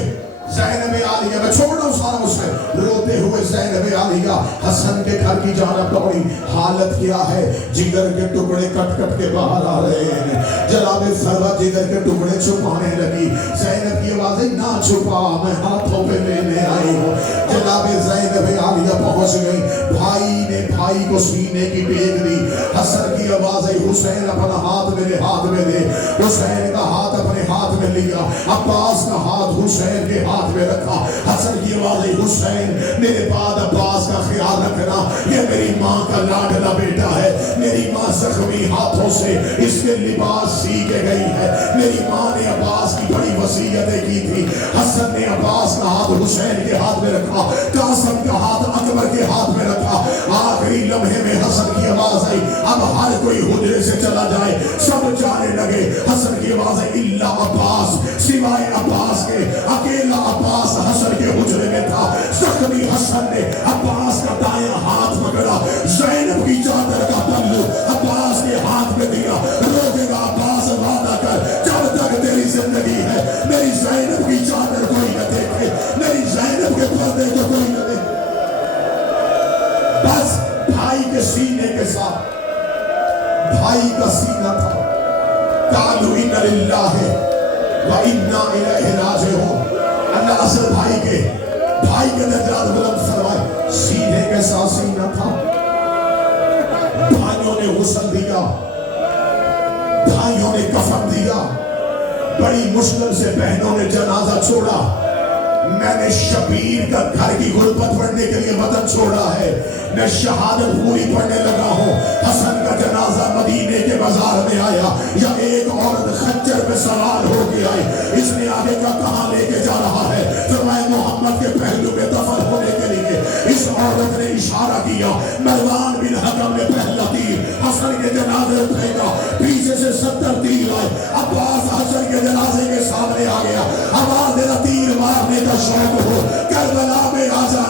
زینب عالیہ میں چھوڑ رہا ہوں سارا اس میں روتے ہوئے زینب عالیہ حسن کے گھر کی جانب دوڑی حالت کیا ہے جگر کے ٹکڑے کٹ کٹ کے باہر آ رہے ہیں جناب فروا جگر کے ٹکڑے چھپانے لگی زینب کی آوازیں نہ چھپا میں ہاتھوں پہ لینے آئی ہوں جناب زینب عالیہ پہنچ گئی بھائی نے بھائی کو سینے کی ٹیک دی حسن کی آواز ہے حسین اپنا ہاتھ میرے ہاتھ میں دے حسین کا ہاتھ اپنے ہاتھ میں لیا عباس کا ہاتھ حسین کے ہاتھ میں رکھا حسن کی آواز ہے حسین میرے بعد عباس کا خیال رکھنا یہ میری ماں کا لاڈلا بیٹا ہے میری ماں زخمی ہاتھوں سے اس کے لباس سی کے گئی ہے میری ماں نے عباس کی بڑی وصیتیں کی تھی حسن نے عباس کا ہاتھ حسین کے ہاتھ میں رکھا قاسم کا ہاتھ اکبر کے ہاتھ میں رکھا آخری لمحے میں حسن کی آواز آئی اب ہر کوئی حجرے سے چلا جائے سب جانے لگے حسن کی آواز ہے الا عباس سوائے عباس کے اکیلا عباس حسن کے حجرے میں تھا زخمی حسن نے عباس کا دائیں ہاتھ پکڑا زینب کی چادر کا پلو عباس کے ہاتھ میں دیا روکے گا عباس وعدہ کر جب تک تیری زندگی ہے میری زینب کی چادر کوئی نہ دیکھے میری زینب کے پردے کو کوئی نہ دیکھے بس بھائی کے سینے کے ساتھ بھائی کا سینہ تھا قالوا ان للہ وَإِنَّا إِلَيْهِ رَاجِعُونَ اللہ اصل بھائی کے درجات بلند فرمائے سینے کے ساتھ سینہ تھا بھائیوں نے غسل دیا بھائیوں نے کفن دیا بڑی مشکل سے بہنوں نے جنازہ چھوڑا میں نے شبیر کا گھر کی غربت پڑھنے کے لیے وطن چھوڑا ہے میں شہادت پوری پڑھنے لگا ہوں حسن کا جنازہ مدینے کے بازار میں آیا یا ایک عورت خنجر پہ سوار ہو کے آئی اس نے آگے کا کہاں لے کے جا رہا ہے فرمایا محمد کے پہلو میں دفن ہونے کے لیے اس عورت نے اشارہ کیا مروان بن حکم نے پہلا تیر حسن کے جنازے پھینکا پیچھے سے 70 تیر آئے عباس حسن کے جنازے کے سامنے آ گیا آواز دینا تیر مارنے کا شوق ہو کربلا میں آ جائے